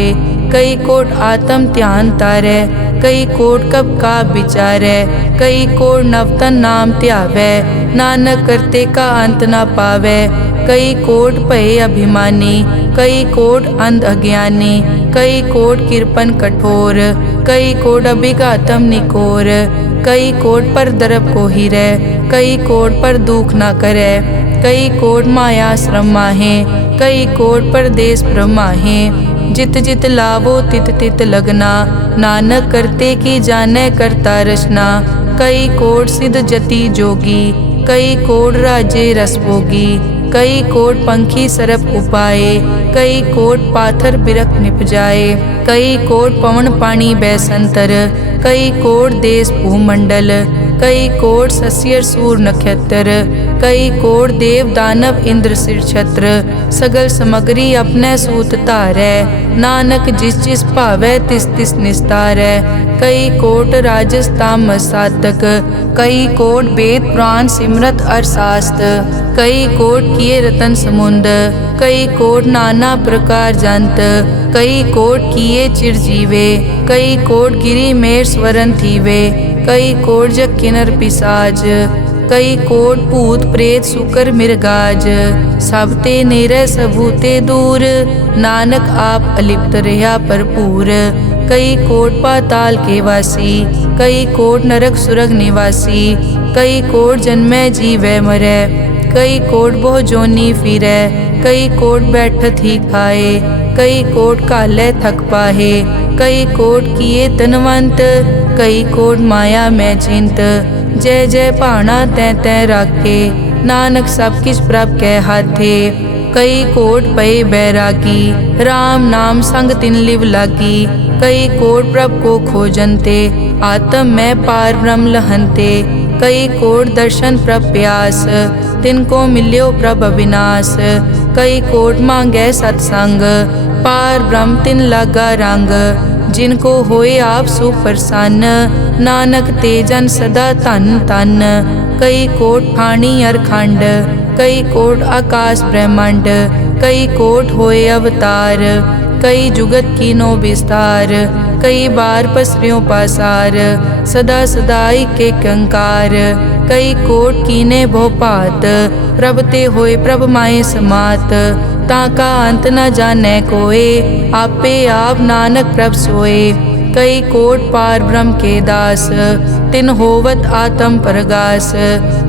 कई कोट आत्म ध्यान तारै, कई कोट कब का विचारै। कई कोट नवतन नाम ध्यावै, नानक करते का अंत न पावै। कई कोट भय अभिमानी, कई कोट अंध अज्ञानी। कई कोट कृपन कठोर, कई कोट अभिघातम निकोर। कई कोट पर दरब को हिरै, कई कोट पर दुख न करै। कई कोट माया श्रम माहे, कई कोट परदेश ब्रह्माहे। जित जित लावो तित तित लगना, नानक करते की जानै करता रचना। कई कोट सिद्ध जति जोगी, कई कोट राजे रस भोगी। कई कोट पंखी सरप उपाए, कई कोट पाथर बिरख निपजाए। कई कोट पवन पानी बैसंतर, कई कोट देश भूमंडल। कई कोट सस्यर सूर नक्षत्र, कई कोट देव दानव इंद्र सिर छत्र। सगल समग्री अपने सूत धारै, नानक जिस जिस भावै तिस तिस निस्तारै। कई कोट राजस तामस सातक, कई कोट वेद पुराण सिमरत अरशास्त्र। कई कोट किए रतन समुंद, कई कोट नाना प्रकार जंत। कई कोट किए चिरजीवे, कई कोट गिरी मेर स्वरन थीवे। कई कोट जग किन्नर पिशाच, कई कोट भूत प्रेत सुकर मिर्गाज। सब ते नेरै सबूते दूर, नानक आप अलिप्त रहा भरपूर। कई कोट पाताल के वासी, कई कोट नरक सुरग निवासी, कई कोट जन्मै जीवै मरै, कई कोट बहु जोनी फिरै, कई कोट बैठत ही खाए, कई कोट कालै थक पाहे, कई कोट किए तनवंत, कई कोट माया मैं चिंत, जय जय भाना तै तै राखे, नानक सब किछ प्रभ कै हाथे, कई कोट पए बैरागी, राम नाम संग तिन लिव लागी, कई कोट प्रभ को खोजनते, आत्म में पार ब्रह्म लहनते, कई कोट दर्शन प्रभ प्यास, तिनको मिल्यो प्रभ अविनाश, कई कोट मांगै सत्संग, पार ब्रह्म तिन लागा रंग, जिनको होए आप सुप्रसन्न, नानक ते जन सदा धन धन, कई कोट ठाणी अरखंड, कई कोट आकाश ब्रह्मांड, कई कोट होए अवतार, कई जुगत कीनो विस्तार, कई बार पसरियों पासार, सदा सदाई के कंकार, कई कोट कीने भोपात, प्रभ ते होए प्रभ माए समात, ताका अंत न जाने कोए, आपे आप नानक प्रभ सोए, कई कोट पार ब्रह्म के दास, तिन होवत आत्म प्रगास,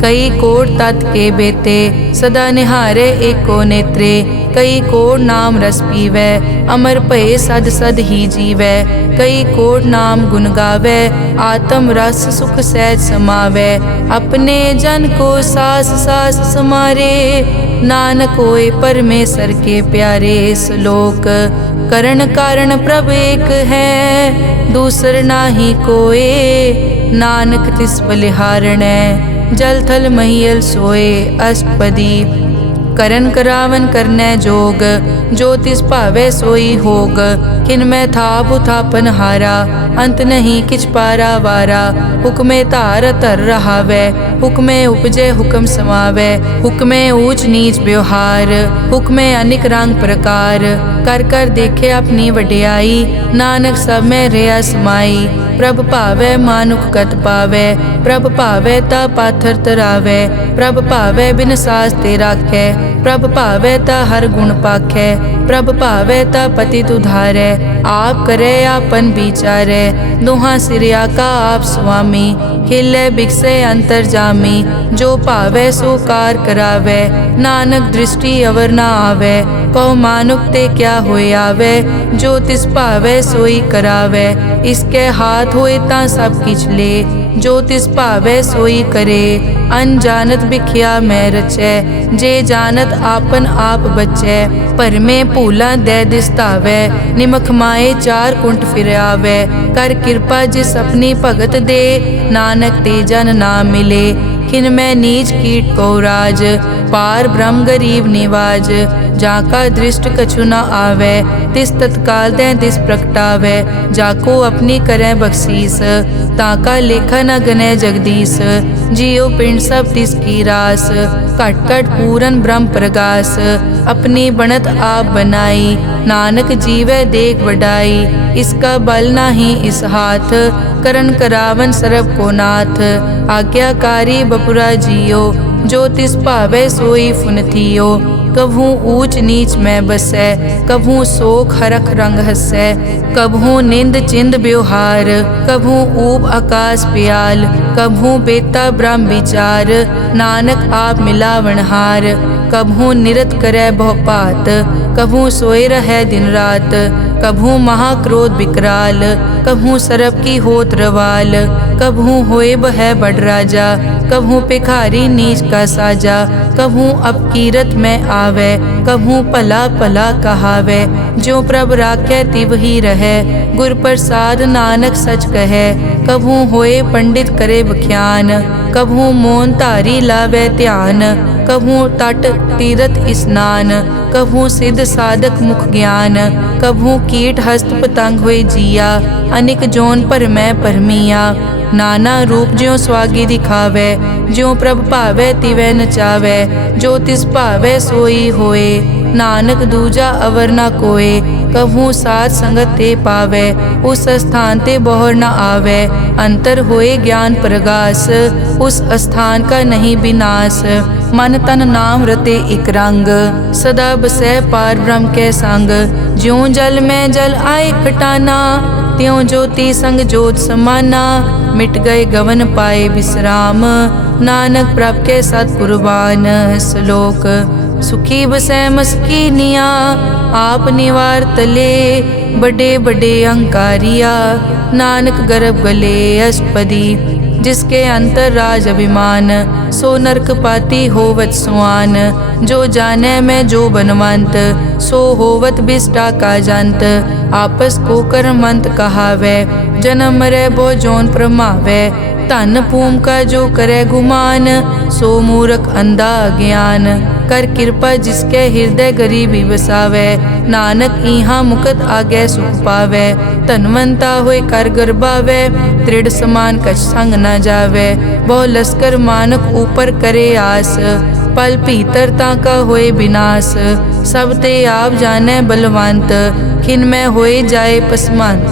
कई कोट तत् के बेते, सदा निहारे एको नेत्रे, कई कोट नाम रस पीवै, अमर भये सद सद ही जीवै, कई कोट नाम गुण गावै, आत्म रस सुख सहज समावै, अपने जन को सास सास समारे, नानक होए परमेश्वर के प्यारे, श्लोक करण कारण प्रभ एक है, दूसर नाही कोए, नानक तिस बलिहारणै, जल थल महियल सोए, अष्टपदी करन करावन करनै जोग, जो तिस भावै सोई होग, किन में थाप उथापन हारा, अंत नहीं किछ पारा वारा, हुक्मे धार धर रहावै, हुक्मे उपजे हुक्म समावै, हुक्मे ऊंच नीच व्यवहार, हुक्मे अनिक रंग प्रकार, कर कर देखे अपनी वडियाई, नानक सब में रहा समाई, प्रभ भावै मानुख गत पावै, प्रभ भावै ता पाथर तरावै, प्रभ भावै बिन सास ते राखै, प्रभ भावै ता हर गुण पाखै, प्रभ भावै ता पतित उधारै, आप करे आपन विचारै, दोहां सिरिया का आप स्वामी, खिलै बिकसै अंतर जामी, जो भावै सो कार करावै, नानक दृष्टि अवर ना आवै, कहो मानुक ते क्या होए आवे, जो तिस भावै सोई करावै, इसके हाथ होए तां सब किछ ले, जो तिस भावै सोई करे, अनजानत बिखिया मैं रचै, जे जानत आपन आप बचै, भरमे भूला दे दिसतावै, निमख माए चार कुंट फिर आवै, कर कृपा जिस अपनी भगत दे, नानक ते जन ना मिले, खिन मैं नीच कीट को राज, पार ब्रह्म गरीब निवाज, जाका दृष्ट कछु न आवे, तिस तत्काल दे दिस प्रगटावे, जाको अपनी करे बख्शीस, ताका लेखा न गने जगदीश, जियो पिंड सब तिस की रास, कट कट पूरन ब्रह्म प्रगास, अपनी बनत आप बनाई, नानक जीवे देख बढ़ाई, इसका बल नाही इस हाथ, करन करावन सरब को नाथ, आज्ञाकारी बपुरा जियो, जो तिस भावे सोई फुन थियो, कभू ऊंच नीच में बसै, कभू सोख हरख रंग हसै, कभू निंद चिंद व्यवहार, कभू ऊब आकाश प्याल, कभू बेता ब्रह्म विचार, नानक आप मिलावनहार, कभू निरत करे बहुपात, कभू सोए रहे दिन रात, कभू महाक्रोध विकराल, कभू सरब की होत रवाल, कभू होए बह बड़ राजा, कभू भिखारी नीच का साजा, कभू अपकीरत में आवे, कभू भला भला कहावे, जो प्रभ राखै तिव ही रहे, गुर प्रसाद नानक सच कहे, कभू होए पंडित करे बख्यान, कभू मोन धारी लावे ध्यान, कभू तट तीरथ स्नान, कभू सिद्ध साधक मुख ज्ञान, कभू कीट हस्त पतंग होए जिया, अनिक जोन पर मैं परमिया, नाना रूप ज्यों स्वागी दिखावे, ज्यों प्रभ भावे तिवै नचावे, जो तिस भावे सोई होए, नानक दूजा अवर न कोए, कभू साथ संगत ते पावे, उस स्थान ते बोहर न आवे, अंतर होए ज्ञान प्रगास, उस स्थान का नहीं विनाश, मन तन नाम रते इक रंग, सदा बसै पार ब्रह्म के संग, ज्यों जल में जल आए खटाना, त्यों ज्योति संग जोत समाना, मिट गए गवन पाए विश्राम। नानक प्रभ के सतपुरबान श्लोक। सुखी बसै मस्कीनिया, आप निवार तले, बड़े बड़े अहंकारिया, नानक गर्भ गले अष्टपदी। जिसके अंतर राज अभिमान, सो नरक पाती होवत सुआन। जो जाने में जो बनवंत, सो होवत बिष्टा का जंत। आपस को कर्मंत कहावे, जन्म मरे बो जोन प्रमावे। धन भूम का जो करे गुमान, सो मूर्ख अंधा ज्ञान। कर कृपा जिसके हृदय गरीबी बसावे, नानक इहाँ मुकत आगे सुख पावे। धनवंता होए कर गरबावे, दृढ़ समान कछ संग न जावे। बहु लश्कर मानक ऊपर करे आस, पल भीतर ताका होए विनाश। सब ते आप जाने बलवंत, खिन में होए जाए पसमंत।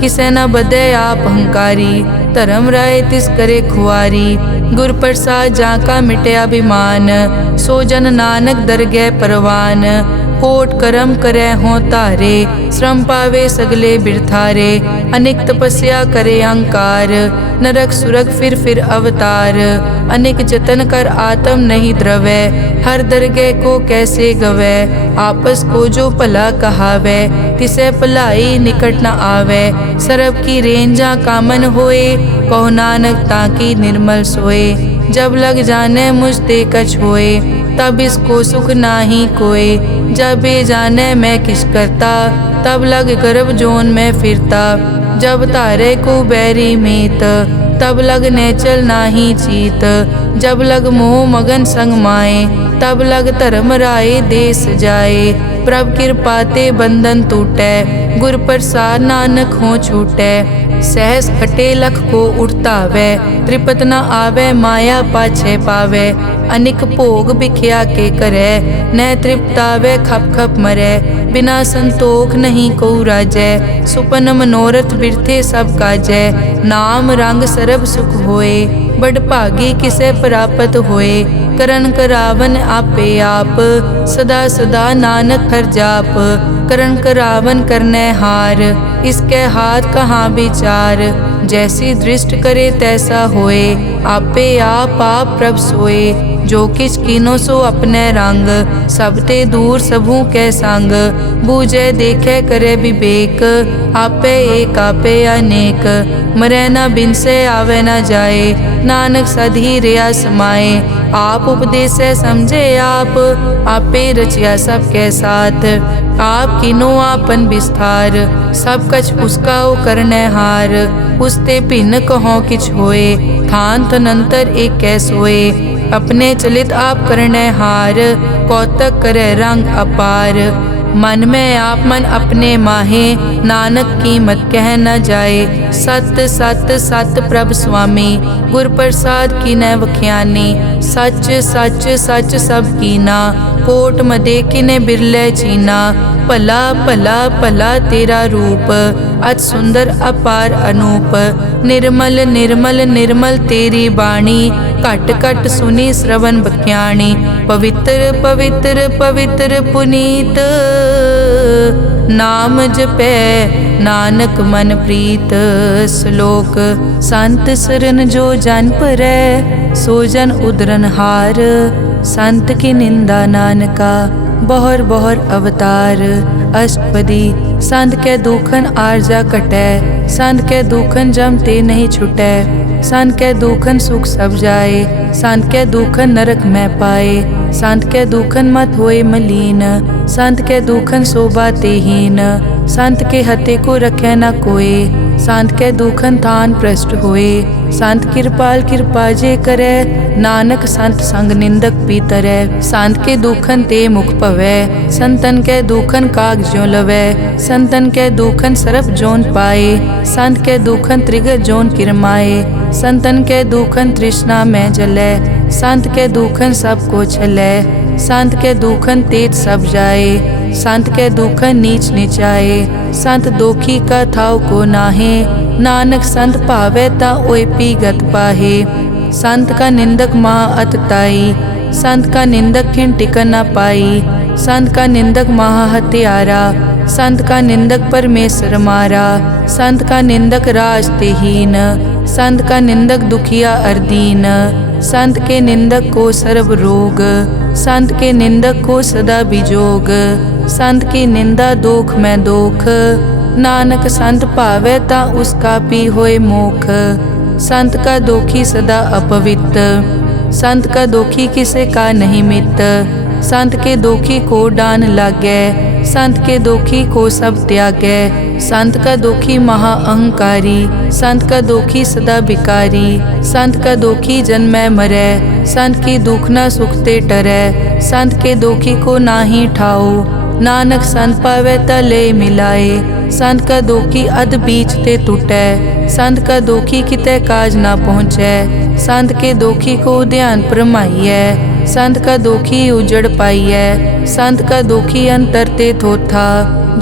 किसे न बदे आप अहंकारी, धर्म राय तिस करे खुआरी। गुर प्रसाद जाका मिटे अभिमान, सो जन नानक दरगह परवान। कोट करम करे हों तारे, श्रम पावे सगले बिरथारे। अनेक तपस्या करे अहंकार, नरक सुरग फिर अवतार। अनेक जतन कर आत्म नहीं द्रवे, हर दरगह को कैसे गवे। आपस को जो भला कहावे, तिसे भलाई निकट न आवे। सरब की रेंजा कामन होए, कहो नानक ताकी निर्मल सोए। जब लग जाने मुझ ते कछ होए, तब इसको सुख नाही कोय। जब ये जाने मैं किस करता, तब लग गर्भ जोन में फिरता। जब तारे को बैरी मीत, तब लग नेचल नाही चीत। जब लग मोह मगन संग माए, तब लग धर्म राय देश जाए। प्रभ कृपा ते बंधन टूटे, गुर प्रसाद नानक हो छूटे। सहस खटे लख को उठतावे, त्रिपत न आवे माया पाछे पावे। अनिक भोग बिख्या के करे, न तृप्तावे खप खप मरे। बिना संतोख नहीं को राजै, सुपन मनोरथ बिरथे सब काजै। नाम रंग सरब सुख होए, बड़ भागी किसे प्राप्त होए। करन करावन आपे आप, सदा सदा नानक हर जाप। करन करावन करने हार, इसके हाथ कहाँ विचार। जैसी दृष्ट करे तैसा होए, आपे आप प्रभ सोए। जो किछ कीनो सो अपने रंग, सब ते दूर सबू के संग। बूझे देखे करे विवेक, आपे एक आपे अनेक। मरे न बिन से आवे न जाए, नानक सधी रिया समाए। आप उपदेश समझे आप, आपे रचिया सबके साथ। आप किनो आपन विस्तार, सब कछ उसका ओ करने हार। उसते भिन्न कहो किछ होए, थान तनंतर एक कैस होए। अपने चलित आप करने हार, कौतक करे रंग अपार। मन में आप मन अपने माहे, नानक कीमत कह न जाए। सत सत सत प्रभ स्वामी, गुर प्रसाद की न वख्यानी। सच सच सच सब कीना, कोट मदे किने बिरले चीना। भला भला भला तेरा रूप, अत सुंदर अपार अनूप। निर्मल निर्मल निर्मल तेरी बाणी, घट घट सुनी श्रवण बख्याणी। पवित्र पवित्र पवित्र पुनीत, नाम जपै नानक मन प्रीत। श्लोक। संत सरन जो जन परै, सो जन उदरन हार। संत की निंदा नानका, बहर बहर अवतार। अष्टपदी। संत के दुखन आरजा कटै, संत के दुखन जम ते नहीं छुटै। संत के दुखन सुख सब जाए, संत के दुखन नरक में पाए। संत के दुखन मत होए मलीन, संत के दुखन शोभा तेहीन। संत के हते को रखे न कोय, संत के दुखन थान भ्रष्ट होए। संत कृपाल कृपा जे करे, नानक संत संग निंदक पीतरै। संत के दुखन ते मुख पवै, संतन के दुखन काग ज्यों लवै। संतन के दुखन सरप जोन पाए, संत के दुखन त्रिगत जोन किरमाए। संतन के दुखन तृष्णा में जलै, संत के दुखन सब को छलै। संत के दुखन तेज सब जाए, संत के दुखन नीच नीचाए। संत दोखी का थाव को नाहे, नानक संत पावे ता ओय पीगत पाहे। संत का निंदक महा अतताई, संत का निंदक खिन टिकन न पाई। संत का निंदक महा हत्यारा, संत का निंदक परमेश्वर मारा। संत का निंदक राज ते हीन, संत का निंदक दुखिया अरदीन। संत के निंदक को सर्व रोग, संत के निंदक को सदा बिजोग। संत की निंदा दोख में दोख, नानक संत भावे ता उसका पी होए मोख। संत का दोखी सदा अपवित्र, संत का दोखी किसे का नहीं मित। संत के दोखी को डान लागे, संत के दोखी को सब त्यागे। संत का दोखी महा अहंकारी, संत का दोखी सदा बिकारी। संत का दोखी जन्मै मरै, संत की दुख न सुखते टरै। संत के दोखी को नाही ठाओ, नानक संत पावे तले मिलाए। संत का दोखी अध बीच ते टूटै, संत का दोखी किते काज ना पहुँचै। संत के दोखी को ध्यान परमाइयै, संत का दोखी उजड़ पाइयै। संत का दोखी अंतर ते थोथा,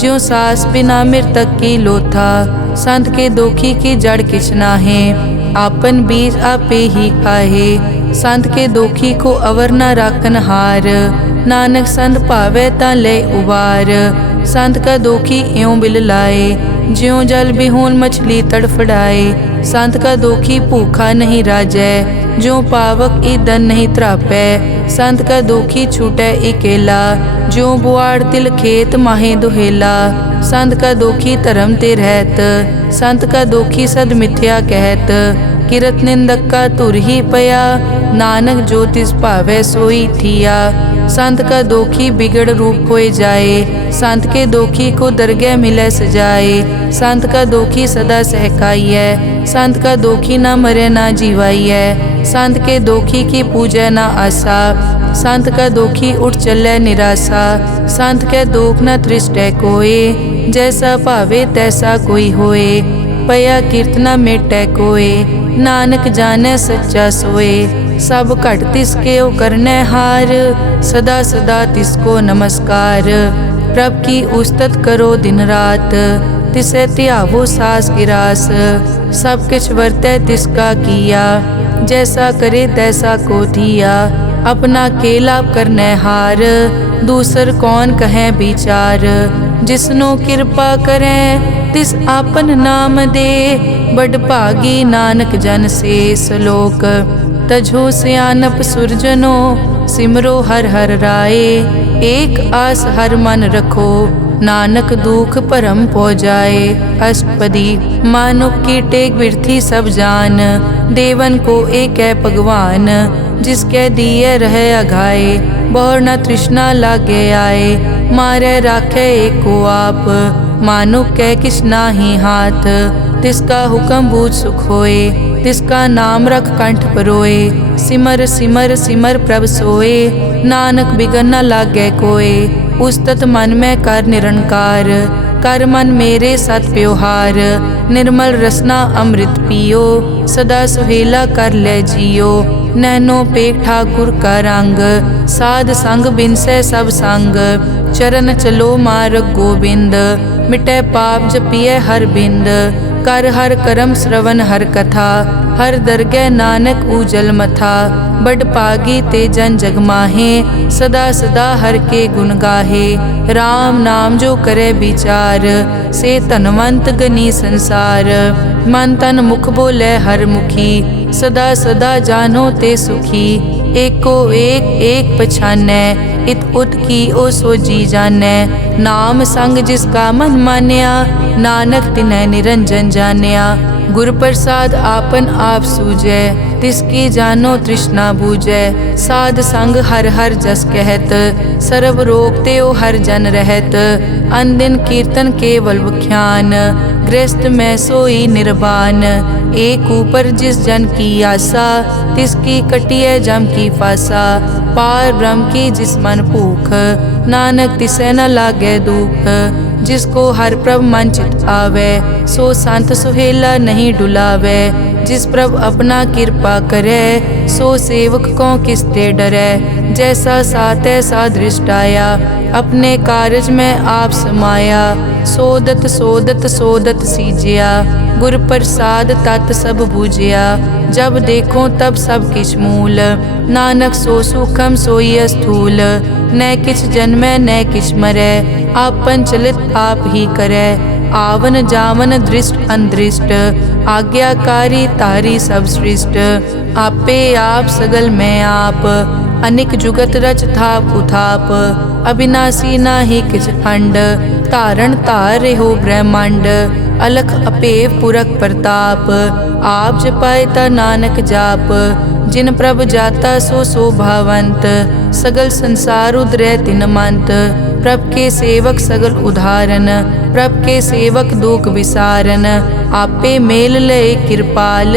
ज्यों सास बिना मृतक की लोथा। संत के दोखी की जड़ किछ नाहे, आपन बीज आपे ही खाहे। संत के दोखी को अवर न राखन हार, नानक संत भावे ता ले उबार। संत का दोखी इयों बिल लाए, ज्यों जल बिहोन मछली तड़फड़ाए। संत का दोखी भूखा नहीं राजै, ज्यों पावक ईंधन नहीं त्रापै। संत का दोखी छूटै इकेला, ज्यों बुआड़ तिल खेत माहे दुहेला। संत का दोखी धर्म ते रहत, संत का दोखी सद मिथ्या कहत। किरत निंदक का तुर ही पया, नानक जो तिस भावै सोई थिया। संत का दोखी बिगड़ रूप होए जाए, संत के दोखी को दरगह मिले सजाए। संत का दोखी सदा सहकाइयै, संत का दोखी ना मरे ना जीवाइयै। संत के दोखी की पूजा ना आसा, संत का दोखी उठ चलै निराशा। संत के दोख न तृष्टै कोय, जैसा भावे तैसा कोई होए। पया कीर्तना मेटै कोय, नानक जाने सच्चा सोए। सब घट तिसके ओ करने हार, सदा सदा तिसको नमस्कार। प्रभ की उस्तत करो दिन रात, तिसे त्यावो सास गिरास। सब किछ वर्तै तिसका किया, जैसा करे तैसा को दिया। अपना केला करने हार, दूसर कौन कहे विचार। जिसनो कृपा करें तिस आपन नाम दे, बड़ भागी नानक जन से सलोक। तजो सियानप सुरजनो, सिमरो हर हर राय। एक आस हर मन रखो, नानक दुख परम पो जाए। अष्टपदी मानुक की टेक बिरथी सब जान, देवन को एक है भगवान। जिसके दिए रहे अघाए, बहुर न तृष्णा लागे आए। मारे राखे एक को आप, मानुक कह किछ नाही हाथ। तिसका हुक्म बूझ सुख होए, तिसका नाम रख कंठ परोए। सिमर सिमर सिमर प्रभ सोए, नानक बिगन न लागे कोय। उस्तत मन में कर निरंकार, कर मन मेरे सत प्योहार। निर्मल रसना अमृत पियो, सदा सुहेला कर ले जियो। नैनो पेख ठाकुर का रंग, साध संग बिनसे सब संग। चरण चलो मार्ग गोबिंद, मिटे पाप जपिए हर बिंद। कर हर करम श्रवण हर कथा, हर दरगह नानक उजल मथा। बड़ पागी ते जन जग माहे, सदा सदा हर के गुण गाहे। राम नाम जो करे विचार, से तनवंत गनी संसार। मन तन मुख बोले हर मुखी, सदा सदा जानो ते सुखी। एको एक एक पछानै, इत उत की ओ सोजी जानै। नाम संग जिसका मन मान्या, नानक तिनै निरंजन जान्या। गुर प्रसाद आपन आप सूझै, तिसकी जानो तृष्णा बूझै। साध संग हर हर जस कहत, सर्व रोग त्यो हर जन रहत। अनदिन कीर्तन केवल बख्यान, गृहस्थ में सोई निर्वाण। एक ऊपर जिस जन की आशा, तिसकी कटिए जम की फासा। पार ब्रह्म की जिस मन भूख, नानक तिसे न लागे दुख। जिसको हर प्रभ मन चित आवे, सो संत सुहेला नहीं डुलावे। जिस प्रभ अपना कृपा करे, सो सेवक को किसते डरे। जैसा सात ऐसा दृष्ट आया, अपने कारज में आप समाया। सोदत सोदत सोदत सीजिया, गुर प्रसाद तत् सब बूझिया। जब देखो तब सब किछ मूल, नानक सो सूखम सोई स्थूल। न किछ जन्मै न किछ मरै, आपन चलित आप ही करे। आवन जावन दृष्ट अनदृष्ट, आज्ञाकारी तारी सब सृष्ट। आपे आप सगल में आप, अनिक जुगत रच थाप उथाप। अविनाशी नाहि किछ खंड, धारण धार रहो ब्रह्मांड। अलख अपेव पुरख प्रताप, आप जपाए ता नानक जाप। जिन प्रभ जाता सो शोभावंत, सगल संसार उदरै तिन मंत। प्रभ के सेवक सगल उदाहरण, प्रभ के सेवक दुख विसारन। आपे मेल लय कृपाल,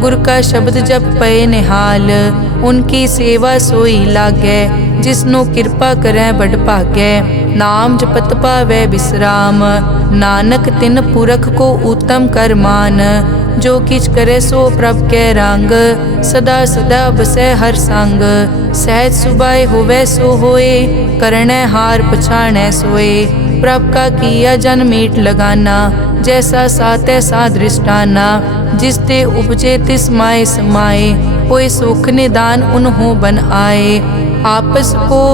गुर का शब्द जप पए निहाल। उनकी सेवा सोई लागै, जिसनो कृपा करै बड़ भागै। नाम जपत पावै विश्राम, नानक तिन पुरख को उत्तम कर मान। जो किछ करे सो प्रभ कै रंग, सदा सदा बसै हर संग। सहज सुभाए होवै सो होए, करणै हार पछाणै सोए। प्रभ का किया जन मीट लगाना, जैसा सातै सा दृष्टाना। जिस ते उपजे तिस माए समाए, होए सुख निदान उन्हों बन आए। आपस को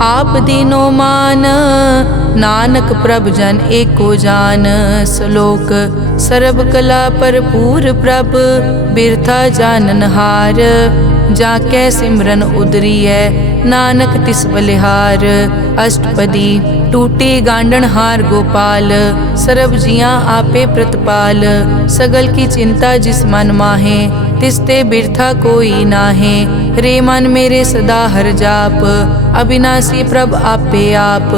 आप दीनो मान, नानक प्रभ जन एको जान। श्लोक सर्ब कला भरपूर प्रभ, बिरथा जानन हार। जाकै सिमरन उदरियै, नानक तिस बलिहार। अष्टपदी टूटी गांडन हार गोपाल, सर्ब जियां आपे प्रतिपाल। सगल की चिंता जिस मन माहे, तिसते बिरथा कोई नाहे। रे मन मेरे सदा हर जाप, अविनाशी प्रभ आपे आप।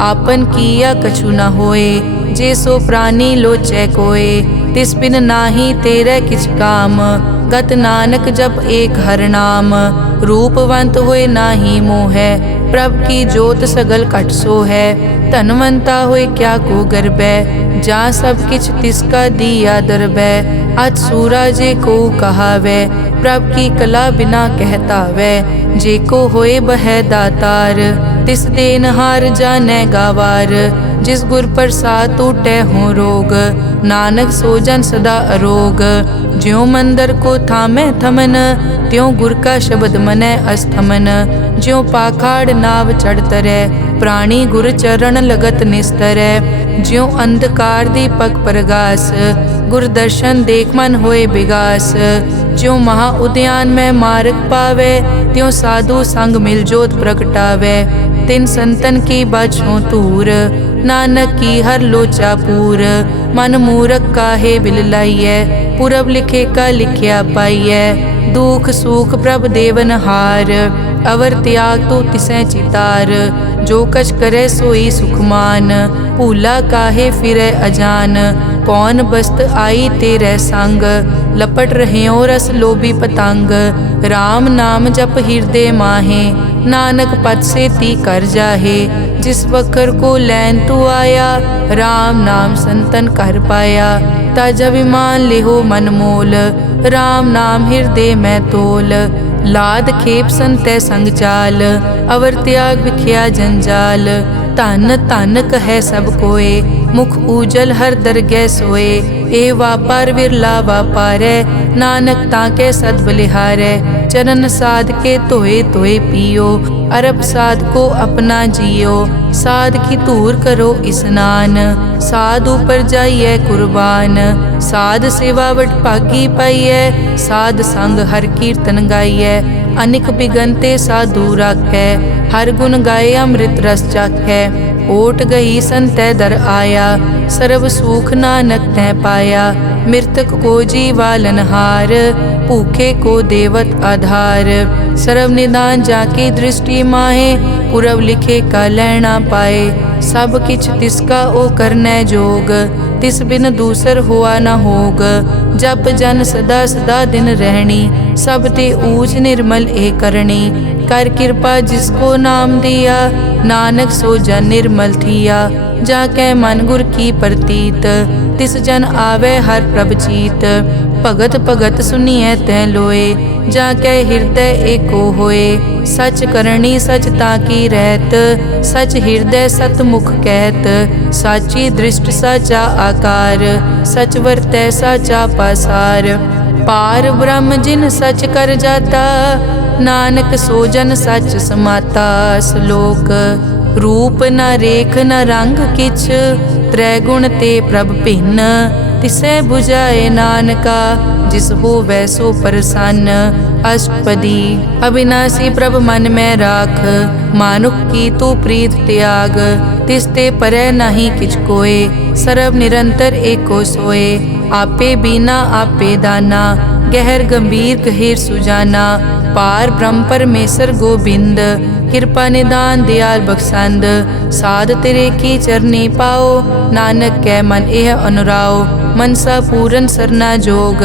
आपन किया कछु न होए, जे सो प्राणी लोचै कोय। तिस बिन नाही तेरे किछ काम, गत नानक जप एक हर नाम। रूपवंत होए नाही मोहै, प्रभ की जोत सगल कट सो है। धनवंता होए क्या को गर्बै, जा सब किछ तिसका दिया दरबै। अत सूरा जे को कहावै, प्रभ की कला बिना कहता वै। जे को होए बह दातार, तिस देनहार जानै गावार। जिस गुर प्रसाद टूटै हो रोग, नानक सो जन सदा अरोग। ज्यों मंदिर को थामै थमन, त्यों गुर का शब्द मनै अस्थमन। ज्यों पाखाड़ नाव चढ़ तरै, प्राणी गुर चरण लगत निस्तरै। ज्यों अंधकार दीपक प्रगास, गुर दर्शन देख मन होए विगास। ज्यों महा उद्यान में मार्ग पावे, त्यों साधु संग मिल जोत प्रगटावे। तिन संतन की बछों तूर, नानक की हर लोचा पूर। मन मूरख काहे बिल लाइयै, पुरब लिखे का लिखिया पाइयै। दुख सुख प्रभ देवन हार, अवर त्याग तो तिसै चितार। जो कछ करे सोई सुखमान, भूला काहे फिरै अजान। कौन बस्त आई तेरे संग, लपट रह्यो रस लोभी पतंग। राम नाम जप हृदय माहे, नानक पद से ती कर जाहे। जिस वखर को लैन तू आया, राम नाम संतन कर पाया। ताज अभिमान लेहो मन मोल, राम नाम हृदय में तोल। लाद खेप संतै संग चाल, अवर त्याग बिख्या जंजाल। धन धन कहे सब कोय, मुख उजल हर दरगह सोए। ए वापार विरला वापारै, नानक ताके सद बलिहारै। चरण साध के धोए धोए पियो, अरब साध को अपना जियो। साध की धूर करो स्नान, साध ऊपर जाइए कुर्बान। साध सेवा वट भागी पाइयै, साध संग हर कीर्तन गाइयै। अनिक बिगनते साधु राखै, हर गुण गाए अमृत रस चाखै। ओट गई संतै दर आया, सर्व सुख नानक तै पाया। मृतक को जीवालन हार, भूखे को देवत आधार। सर्व निदान जाकी दृष्टि माहे, पुरब लिखे का लैना पाए। सब किछ तिसका ओ करनै जोग, तिस बिन दूसर हुआ न होग। जप जन सदा सदा दिन रहनी, सब ते ऊच निर्मल ए करनी। कर कृपा जिसको नाम दिया, नानक सो जन निर्मल थिया। जाकै मन गुर की प्रतीत, तिस जन आवे हर प्रभ चीत। भगत भगत सुनिए तै लोए, जाके हृदय एको होए। सच करनी सच ताकी रहत, सच हृदय सतमुख कहत। साची दृष्ट साचा आकार, सच वरतै साचा पासार। पार ब्रह्म जिन सच कर जाता, नानक सो जन सच समाता। श्लोक रूप न रेख न रंग किछ, त्रैगुण ते प्रभ भिन्न। तिसै बुझाए नानका, जिस हो वैसो प्रसन्न। अष्टपदी अविनाशी प्रभ मन में राख, मानुख की तू प्रीत त्याग। तिसते परै नहीं किछ कोय, सर्व निरंतर एको सोए। आपे बीना आपे दाना, गहर गंभीर गहीर सुजाना। पार ब्रह्म परमेश्वर गोबिंद, कृपा निदान दयाल बख्शंद। साध तेरे की चरनी पाओ, नानक कै मन एह अनुराओ। मनसा पूरन सरना जोग,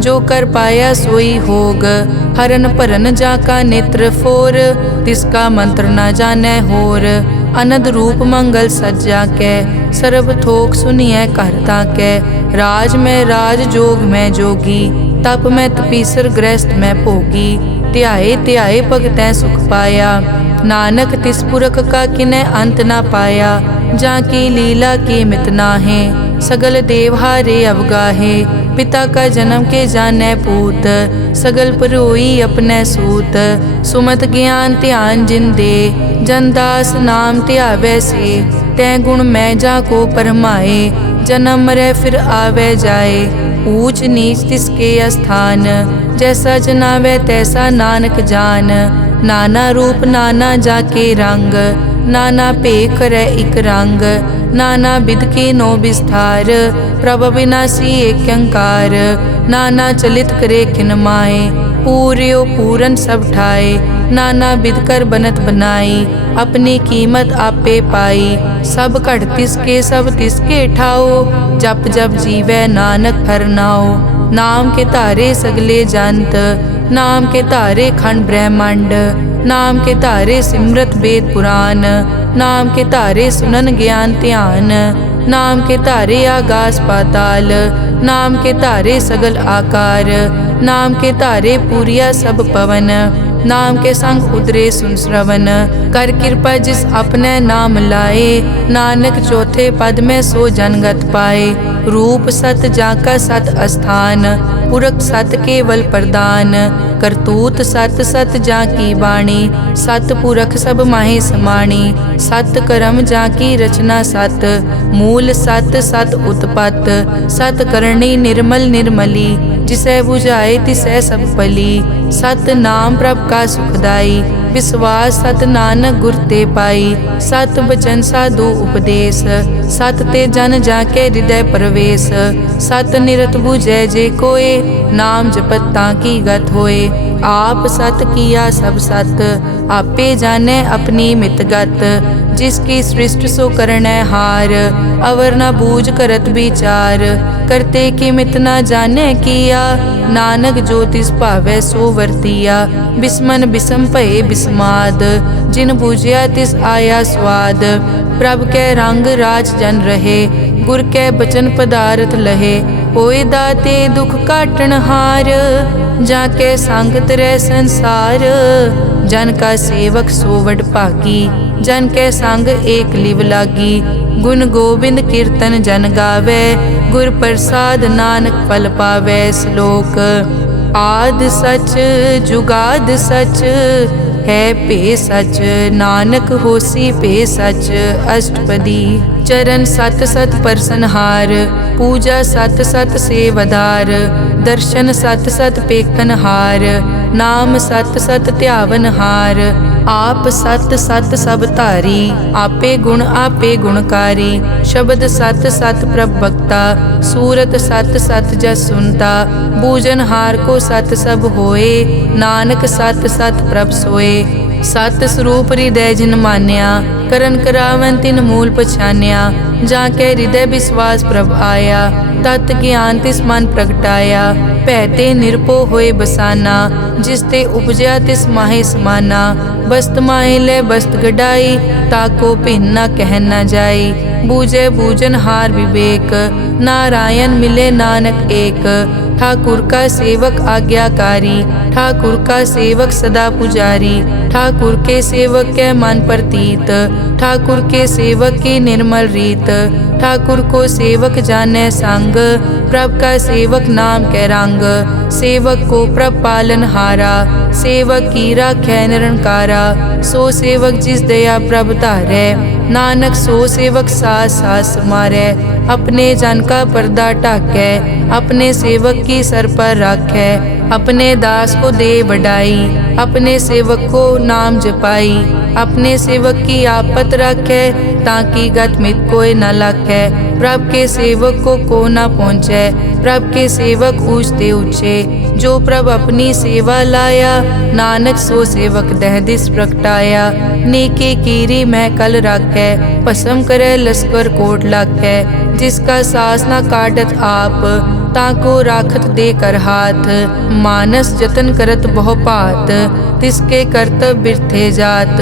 जो कर पाया सोई होग। हरन भरन जाका नेत्र फोर, तिसका मंत्र न जानै होर। अनद रूप मंगल सज्जा कै, सर्व थोक सुनिए कर ताकै। राज में राज जोग में जोगी, तप में तपीसर गृहस्थ में भोगी। ध्याए ध्याए भगतै सुख पाया, नानक तिस पुरख का किनै अंत ना पाया। जाकी लीला की मित नाहे, सगल देवहारे अवगाहे। पिता का जन्म के जानै पूत, सगल परोई अपने सूत। सुमत ज्ञान ध्यान जिन दे, जनदास नाम ध्यावै से। तै गुण मैं जाको परमाए, जन्म मरै फिर आवे जाए। ऊंच नीच तिसके स्थान, जैसा जनावे तैसा नानक जान। नाना रूप नाना जाके रंग, नाना भेख करे इक रंग। नाना बिध के नो विस्तार, प्रभ विनाशी एक अंकार। नाना चलित करे किन माए, पूर्यो पूरन सब ठाए। नाना बिध कर बनत बनाई, अपनी कीमत आपे पाई। सब घट तिसके सब तिसके ठाओ, जप जप जीवै नानक हर नाओ। नाम के तारे सगले जंत, नाम के तारे खंड ब्रह्मांड। नाम के तारे सिमरत वेद पुराण, नाम के तारे सुनन ज्ञान ध्यान। नाम के तारे आकाश पाताल, नाम के तारे सगल आकार। नाम के तारे पूरिया सब पवन, नाम के संग उतरे सुन श्रवण। कर कृपा जिस अपने नाम लाए, नानक चौथे पद में सो जनगत पाए। रूप सत जाका सत अस्थान, पुरख सत केवल प्रदान। करतूत सत सत जाकी वाणी, सत पुरख सब माहे समाणी। सत कर्म जाकी रचना सत, मूल सत सत उत्पत। सत करणी निर्मल निर्मली, जिसे बुझाए तिसै सब पली। सत नाम प्रभ का सुखदाई, विश्वास सत नानक गुर ते पाई। सत बचन साधु उपदेश, सत ते जन जाके हृदय प्रवेश। सत निरत बुझै जे कोय, नाम जपत ताकी गत होए। आप सत किया सब सत, आपे जाने अपनी मित गत। जिसकी सृष्टि सो करनै हार, अवर न बूझ करत विचार। करते की मित न जाने किया, नानक जो तिस भावै सो वर्तिया। बिस्मन बिसम भये बिस्माद, जिन बूझिया तिस आया स्वाद। प्रभ कै रंग राज जन रहे, गुर कै बचन पदारथ लहे। होए दाते दुख काटन हार, जाके संग तरै संसार। जन का सेवक सो वड भागी, जन के संग एक लिव लागी। गुण गोबिंद कीर्तन जन गावे, गुर प्रसाद नानक फल पावे। श्लोक आद सच जुगाद सच, है पे सच नानक होसी पे सच। अष्टपदी चरण सत सत परसनहार, पूजा सत सत सेवदार। दर्शन सत सत पेखनहार, नाम सत सत ध्यावनहार। आप सत सत सब धारी, आपे आपे गुणकारी। शब्द सत सत प्रभ भक्ता, सूरत सत सत जस सुनता। बूझनहार को सत सब होए, नानक सत सत प्रभ सोए। सत स्वरूप हृदय जिन मान्या, करन करावन तिन मूल पछान्या। जाके हृदय विश्वास प्रभ आया, तत् ज्ञान तिस मन प्रगटाया। भैते निरपो होए बसाना, जिसते उपजया तिस माहे समाना। बस्त माहे ले बस्त गडाई, ताको भिन्न न कह न जाई। बूझे बूझन हार विवेक, नारायण मिले नानक एक। ठाकुर का सेवक आज्ञाकारी, ठाकुर का सेवक सदा पुजारी, ठाकुर के सेवक के मन प्रतीत, ठाकुर के सेवक की निर्मल रीत, ठाकुर को सेवक जाने संग, प्रभ का सेवक नाम के रंग, सेवक को प्रभ पालन हारा, सेवक की राखै निरंकारा, सो सेवक जिस दया प्रभ धारै, नानक सो सेवक सास सास मारै, अपने जन का पर्दा ढाकै, अपने सेवक की सर पर राखै, अपने दास को दे बढ़ाई, अपने सेवक को नाम जपाई, अपने सेवक की आपत राखै, ताकि गत मित कोई न लाखै, प्रभ के सेवक को न पहुँचै, प्रभ के सेवक ऊंचते ऊंचे, जो प्रभ अपनी सेवा लाया, नानक सो सेवक दह दिस प्रगटाया, नेके कीरी मैं कल राखै, भस्म करे लश्कर कोट लाखै, जिसका सास न काटत आप, ताको राखत दे कर हाथ, मानस जतन करत बहु पात, तिसके कर्तव्य बिरथे जात,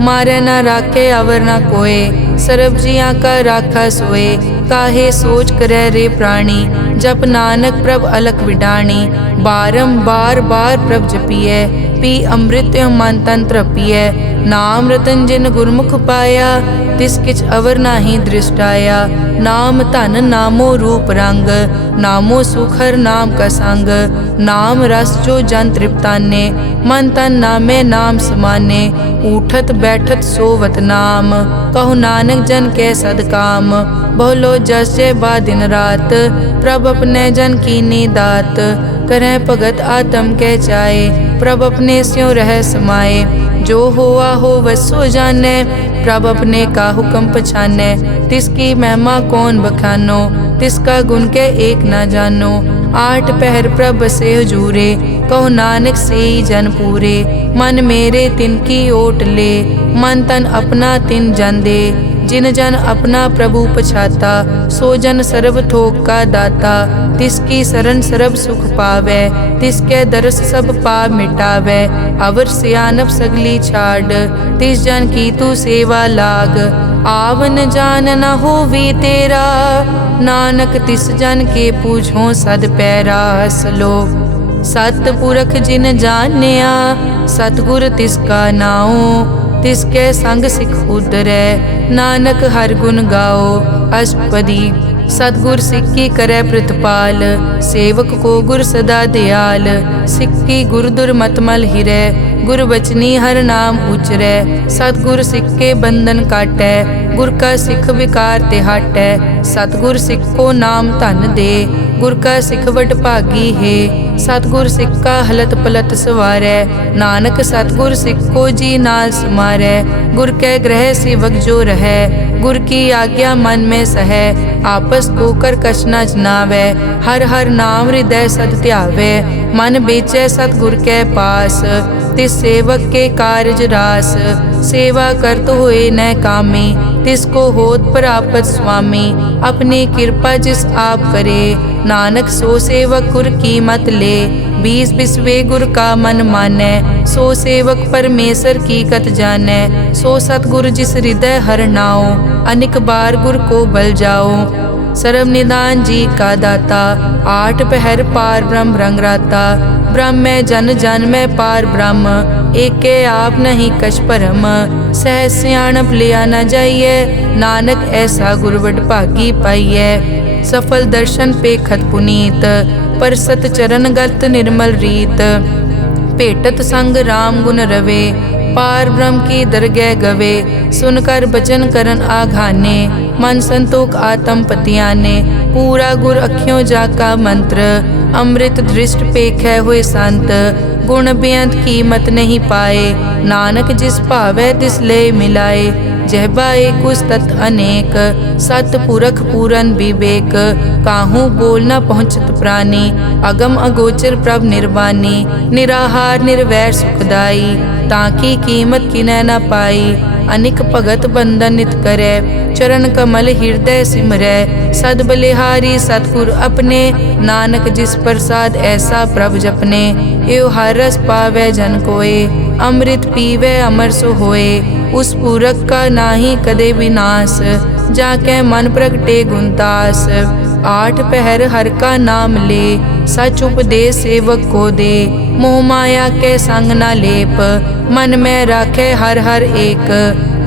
मारे न राखे अवर न कोय, सर्ब जियां का राखा सोए, काहे सोच करे रे प्राणी, जप नानक प्रभ अलख विडाणी, बारंबार बार प्रभ जपिए, पी अमृत मन तन तृपिए, नाम रतन जिन गुरमुख पाया, तिस किछ अवर नाही दृष्टाया, नाम धन नामो रूप रंग, नामो सुखर नाम का संग, नाम रस जो जन तृप्ताने, मन तन नामे नाम समाने, उठत बैठत सोवत नाम, कहु नानक जन के सदकाम, बहुलो जस जय बा दिन रात, प्रभ अपने जन कीनी दात, करें भगत आत्म के चाहे, प्रभ अपने स्यों रह समाये, जो होआ हो वसो जाने, प्रभ अपने का हुक्म पछाने, तिसकी महिमा कौन बखानो, तिसका गुण के एक ना जानो, आठ पहर प्रभ से हजूरे, कहो नानक से जन पूरे, मन मेरे तिनकी ओट ले, मन तन अपना तिन जन दे, जिन जन अपना प्रभु पछाता, सो जन सर्व थोक का दाता, तिसकी शरण सर्व सुख पावे, तिसके दरस सब पाप मिटावे, अवर सियानप सगली छाड़, तिस जन की तू सेवा लाग, आवन जान न होवी तेरा, नानक तिस जन के पूछो सद पैरा, सलोक सतपुरख जिन जानिया, सतगुर तिसका नाओ, तिसके संग सिख उतरै, नानक हर गुण गाओ, अष्टपदी सतगुर सिक्की करे प्रतिपाल, सेवक को गुर सदा दयाल, सिक्की गुर दुर्मतमल हिरै, गुर बचनी हर नाम उचरै, सतगुर सिक्के बंधन काटै, गुर का सिख विकार ते हटै, सतगुर सिख को नाम धन दे, गुर का सिख वड भागी है, सतगुर सिख का हलत पलत सवारै, नानक सतगुर सिख को जी नाल समारै, गुर के ग्रह सेवक जो रहै, गुर की आज्ञा मन में सहै, आपस को कर कछ न जनावै, हर हर नाम हृदय सद ध्यावै, मन बेचै सतगुर के पास, तिस सेवक के कारज रास, सेवा करत होए न कामी, तिसको होत प्रापत स्वामी, अपनी कृपा जिस आप करे, नानक सो सेवक गुर की मत ले, बीस बिसवे गुर का मन मानै, सो सेवक परमेश्वर की कत जानै, सो सतगुर जिस हृदय हर नाओ, अनेक बार गुर को बल जाओ, सर्व निदान जी का दाता, आठ पहर पार ब्रह्म रंग राता, ब्रह्म में जन जन में पार ब्रह्म, एके आप नहीं कछ परम, सहज सियाणप लिया न जाइए, नानक ऐसा गुरवड भागी पाइए, सफल दर्शन पे खत पुनीत, परसत चरण गत निर्मल रीत, भेटत संग राम गुण रवे, पार ब्रह्म की दरगह गवे, सुनकर बचन करन आघाने, मन संतोख आत्म पतियाने, पूरा गुर अखियों जाका मंत्र, अमृत दृष्ट पेखै हुए संत, गुण बेअंत कीमत नहीं पाए, नानक जिस भावै तिस ले मिलाए, जहबा एक उस तत् अनेक, सतपुरख पूरन विवेक, काहू बोल न पहुँचत प्राणी, अगम अगोचर प्रभ निर्वाणी, निराहार निर्वैर सुखदाई, ताकि कीमत किनै न पाई, अनिक भगत बंदन नित करै, चरण कमल हृदय सिमरै, सद बलिहारी सतगुर अपने, नानक जिस प्रसाद ऐसा प्रभ जपने, एव हर रस पावै जन कोय, अमृत पीवै अमर सो होए, उस पूरक का नाही कदे विनाश, जाके मन प्रगटे गुणतास, आठ पहर हर का नाम ले, सच उपदेश सेवक को दे। मोह माया के संग न लेप, मन में राखे हर हर एक।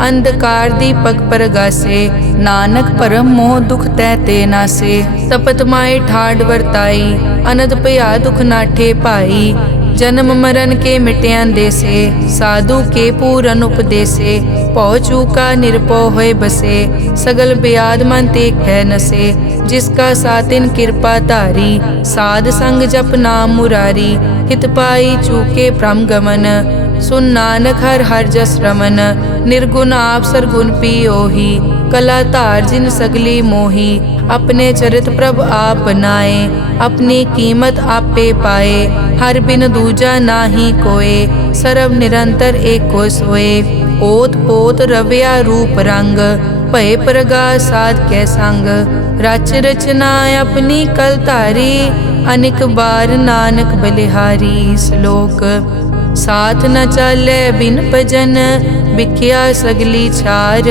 अंधकार दीपक परगासे, नानक परम मोह दुख तैते नासे। तपत माए ठाड वरताई, अनद पया दुख नाठे पाई। जन्म मरण के मिट्यां देसे, साधु के पूरन उपदेसे। पौ चूका निरपौ होए बसे, सगल ब्याद मन ते कै नसे। जिसका सातिन कृपा धारी, साध संग जप नाम मुरारी। हित पाई चूके भ्रम गमन, सुन नानक हर हर जस रमन। निर्गुण आप सरगुण पियोही, कला धार जिन सगली मोही। अपने चरित प्रभ आप बनाए, अपनी कीमत आपे पाए। हर बिन दूजा नाही कोय, सर्व निरंतर एको सोए। ओत पोत रव्या रूप रंग, भय प्रगास साध कै संग। रच रचना अपनी कल धारी, अनेक बार नानक बलिहारी। श्लोक साथ न चाले बिन भजन, बिख्या सगली छार।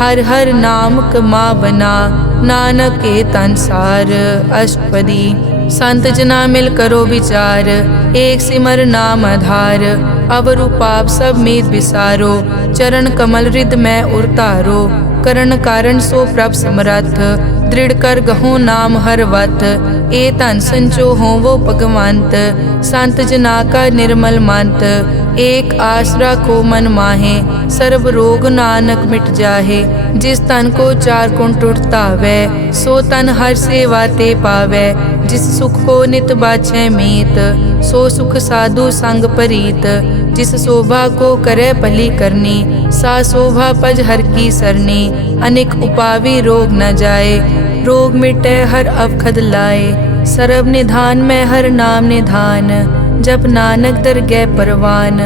हर हर नाम कमावना, नानक के तनसार। अष्टपदी संत जना मिल करो विचार, एक सिमर नाम आधार। अवरु पाप सब मीत विसारो, चरण कमल रिद में उरतारो। करण कारण सो प्रभ समरथ, दृढ़ कर गहो नाम हर वत। ए धन संचो हो वो भगवंत, संत जना का निर्मल मंत। एक आस राखो मन माहे, सर्व रोग नानक मिट जाहे। जिस तन को चार गुण टूटता वै, सो तन हर सेवा ते पावै। जिस सुख को नित बाछै मीत, सो सुख साधु संग परीत। जिस शोभा को करे भली करनी, सा शोभा पज हर की सरनी। अनेक उपावी रोग न जाए, रोग मिटे हर अवखद लाए। सर्व निधान में हर नाम निधान, जप नानक दरगह परवान।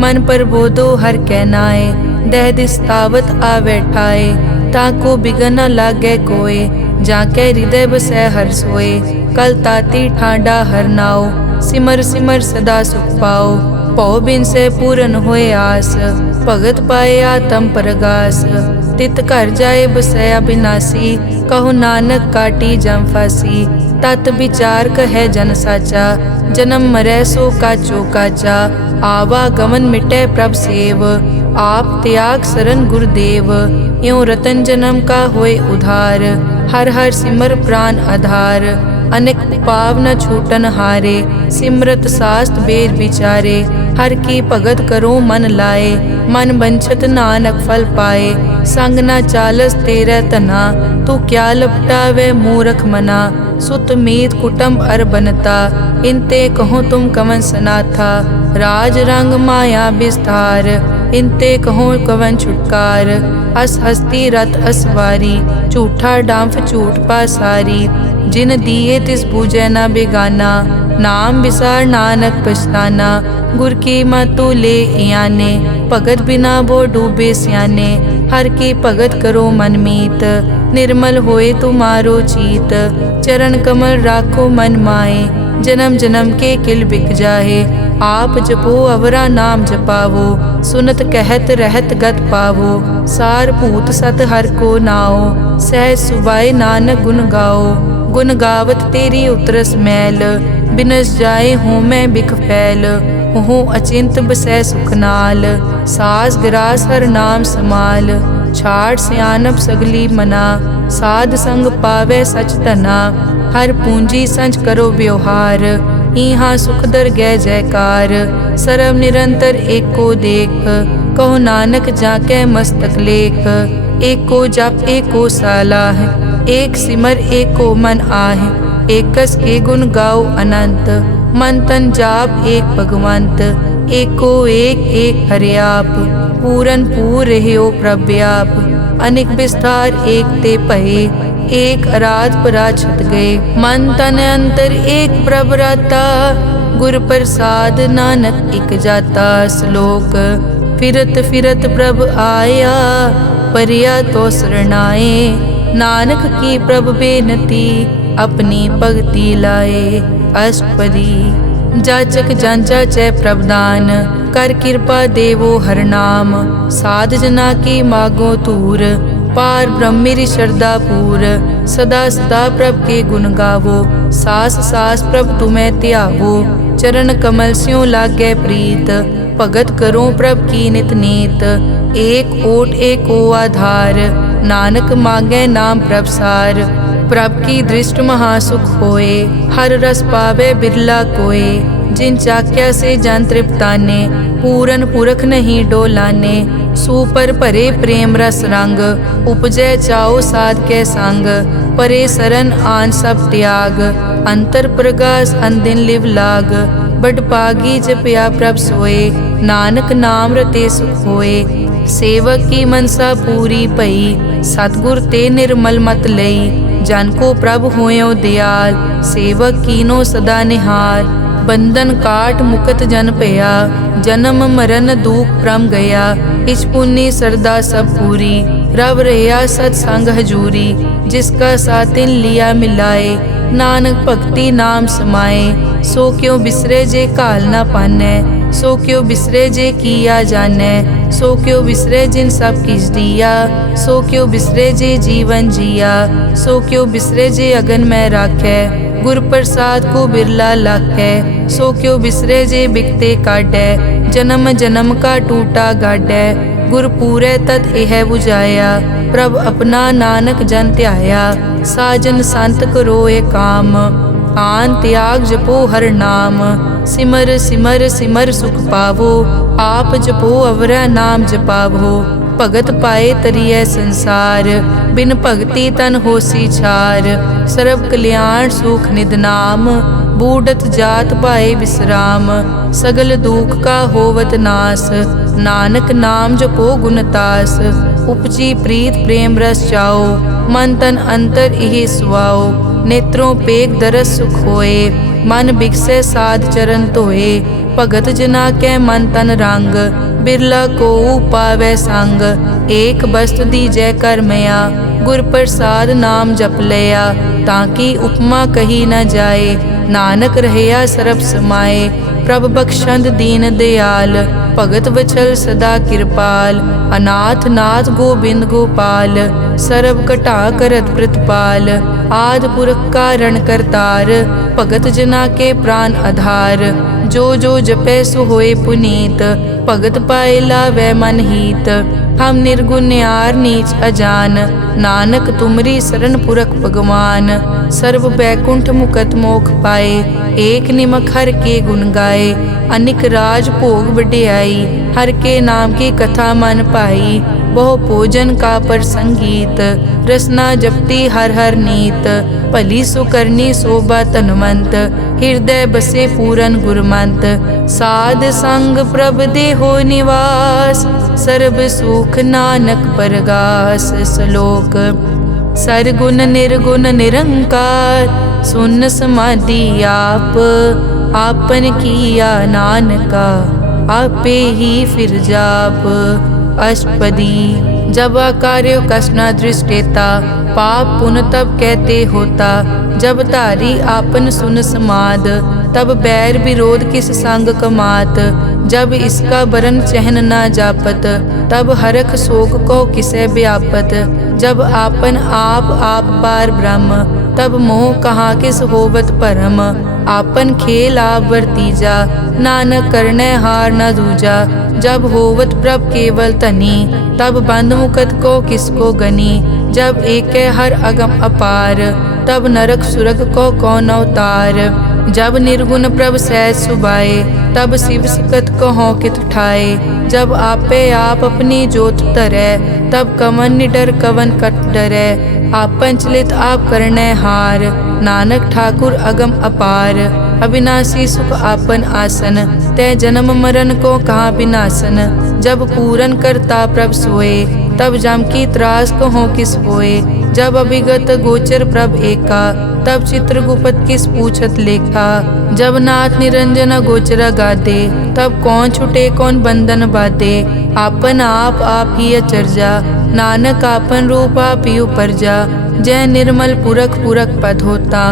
मन पर बोधो हर कै नाए, दह दिस तावत आवे ठाए। ताको बिगन न लागे कोय, जाके हृदय बसै हर सोए। कल ताती ठांडा हर नाओ, सिमर सिमर सदा सुख पाओ। पौ बिन से पूरन होए आस, भगत पाए आत्म परगास। तित घर जाए बसै अविनाशी, कहो नानक काटी जम फासी। तत विचार कहे जन साचा, जन्म मरै सो काचो काचा। आवागमन मिटै प्रभ सेव, आप त्याग शरण गुरुदेव। यों रतन जन्म का होए उधार, हर हर सिमर प्राण आधार। अनेक पाव न छूटन हारे, सिमरत शास्त्र वेद विचारे। हर की भगत करो मन लाए, मन बंछत नानक फल पाए। संग न चालस तेरे तना, तू क्या लपटावे मूरख मना। सुत मीत कुटुम्ब अर बनता, इनते कहो तुम कवन सनाथा। राज रंग माया विस्तार, इनते कहो कवन छुटकार। अस हस्ती रथ असवारी, झूठा डांफ झूठ पासारी। जिन दिए तिस बूझे न बेगाना, नाम विसार नानक पछताना। गुर की मतु ले याने, भगत बिना वो डूबे स्याने। हर की भगत करो मन मीत, निर्मल होए तुम्हारो चीत। चरण कमल राखो मन माए, जन्म जन्म के किल बिक जाहे। आप जपो अवरा नाम जपावो, सुनत कहत रहत गत पावो। सार भूत सत हर को नाओ, सहज सुबाए नानक गुण गाओ। गुण गावत तेरी उतरस मैल, बिनस जाए हूँ मैं बिख फैल। हूँ अचिंत बसै सुख नाल, सास गिरास हर नाम समाल। छाड़ सियानप सगली मना, साध संग पावे सच तना। हर पूंजी संच करो व्यवहार, इहाँ सुख दर गै जयकार। सर्व निरंतर एको देख, कहो नानक जाके मस्तक लेख। एको जप एको सालाह, एक सिमर एको मन आह। एकस के गुण गाओ अनंत, मन तन जाप एक भगवंत। एको एक हरियाप, पूरन पूर रहियो प्रव्याप। अनेक विस्तार एक ते पहे, एक अराध पराछत गए। मन तन अंतर एक प्रभ राता, गुर प्रसाद नानक इक जाता। श्लोक फिरत फिरत प्रभ आया, परिया तो शरणाए। नानक की प्रभ बेनती, अपनी भगति लाए। अष्टपदी जाचक जांचा चै प्रभदान, कर कृपा देवो हर नाम। साध जना की मागो तूर, पार ब्रह्म मेरी श्रद्धा पूर। सदा सदा प्रभ के गुण गावो, सास सास प्रभ तुम्हें त्यावो। चरण कमल स्यों लागे प्रीत, भगत करो प्रभ की नित नीत। एक ओट एक ओ आधार, नानक मांगे नाम प्रभ सार। प्रभ की दृष्ट महासुख होए, हर रस पावे बिरला कोय। जिन चाक्या से जन तृप्ताने, पूरन पुरख नहीं डोलाने। सुपर भरे प्रेम रस रंग, उपजै चाओ साध के संग। परे सरन आन सब त्याग, अंतर प्रगास अनदिन लिव लाग। बड़ पागी जपया प्रभ सोए, नानक नाम रते सुख होए। सेवक की मनसा पूरी पई, सतगुर ते निर्मल मत लई। जन को प्रभ होयो दयाल, सेवक कीनो सदा निहाल। बंधन काट मुकत जन पया, जन्म मरण दुख प्रम गया। इस पुण्य सरदा सब पूरी, रव रहा सत्संग हजूरी। जिसका सातिन लिया मिलाए, नानक भक्ति नाम समाए। सो क्यों बिसरे जे काल ना पानै, सो क्यों बिसरे जे किया जानै। सो क्यों बिसरे जिन सब किस दिया, सो क्यों बिसरे जे जीवन जिया। सो क्यों बिसरे जे अगन में राखै, गुर प्रसाद को बिरला लाखै। सो क्यों बिसरे जे बिकते काटै, जन्म जन्म का टूटा गाडै। गुर पूरे तत एह बुझाया, प्रभ अपना नानक जन त्याया। साजन संत करो ए काम, आन त्याग जपो हर नाम। सिमर सिमर सिमर सुख पावो, आप जपो अवरा नाम जपावो। भगत पाए तरिए संसार, बिन भगति तन होसी छार। सर्व कल्याण सुख निद नाम, बूढ़त जात पाए विश्राम। सगल दुख का होवत नास, नानक नाम जपो गुणतास। उपजी प्रीत प्रेम रस चाओ, मन तन अंतर इहि सुआओ। नेत्रों पेग दरस सुख होए, मन बिकसे साध चरण धोए। भगत जना कै मन तन रंग, बिरला को पावै संग। एक बस्त दीजै कर मया, गुर प्रसाद नाम जप लया। ताकि उपमा कही न जाए, नानक रहया सरब समाए। प्रभ बख्शंद दीन दयाल, भगत वचल सदा कृपाल। अनाथ नाथ गोबिंद गोपाल, सरब कटा करत प्रतिपाल। आद पुरख कारण करतार, भगत जना के प्राण आधार। जो जो जपै सो होए पुनीत, भगत पाए लावै मन हीत। हम निर्गुण न्यार नीच अजान, नानक तुमरी शरण पुरख भगवान। सर्व बैकुंठ मुकत मोख पाए, एक निमक हर के गुण गाए। अनिक राज भोग वड्याई, हर के नाम की कथा मन पाई। बहु भोजन का पर संगीत, रसना जपती हर हर नीत। भली सुकरनी शोभा तनवंत, हृदय बसे पूरन गुरमंत। साध संग प्रभ देहो निवास, सर्ब सुख नानक परगास। श्लोक सरगुण निर्गुण निरंकार, सुन समाधि आप। आपन किया नानका, आपे ही फिर जाप। अष्टपदी जब कार्यो कष्ट न दृष्टेता, पाप पुण्य तब कहते होता। जब तारी आपन सुन समाद, तब बैर विरोध किस संग कमात। जब इसका बरन चहन न जापत, तब हरख शोक को किसे व्यापत। जब आपन आप पार ब्रह्म, तब मोह कहाँ किस होवत परम। आपन खेल आप वर्तीजा, नानक करने हार न दूजा। जब होवत प्रभ केवल तनी, तब बंद मुकत को किसको गनी। जब एक हर अगम अपार, तब नरक सुरग को कौन अवतार। जब निर्गुण प्रभ सहज सुबाए, तब शिव सिकत कहो कित ठाए। जब आपे आप अपनी जोत तरै, तब कवन निडर कवन कट डरै। आपन चलित आप करने हार, नानक ठाकुर अगम अपार। अविनाशी सुख आपन आसन, तै जन्म मरण को कहाँ विनाशन। जब पूरन करता प्रभ सोए, तब जम की त्रास कहो किस होए। जब अभिगत गोचर प्रभ एका, तब चित्रगुप्त किस पूछत लेखा। जब नाथ निरंजन गोचर गादे, तब कौन छुटे कौन बंधन बाधे। आपन आप ही अचरजा, नानक आपन रूप आप ही उपरजा। जय निर्मल पुरख पुरख पद होता,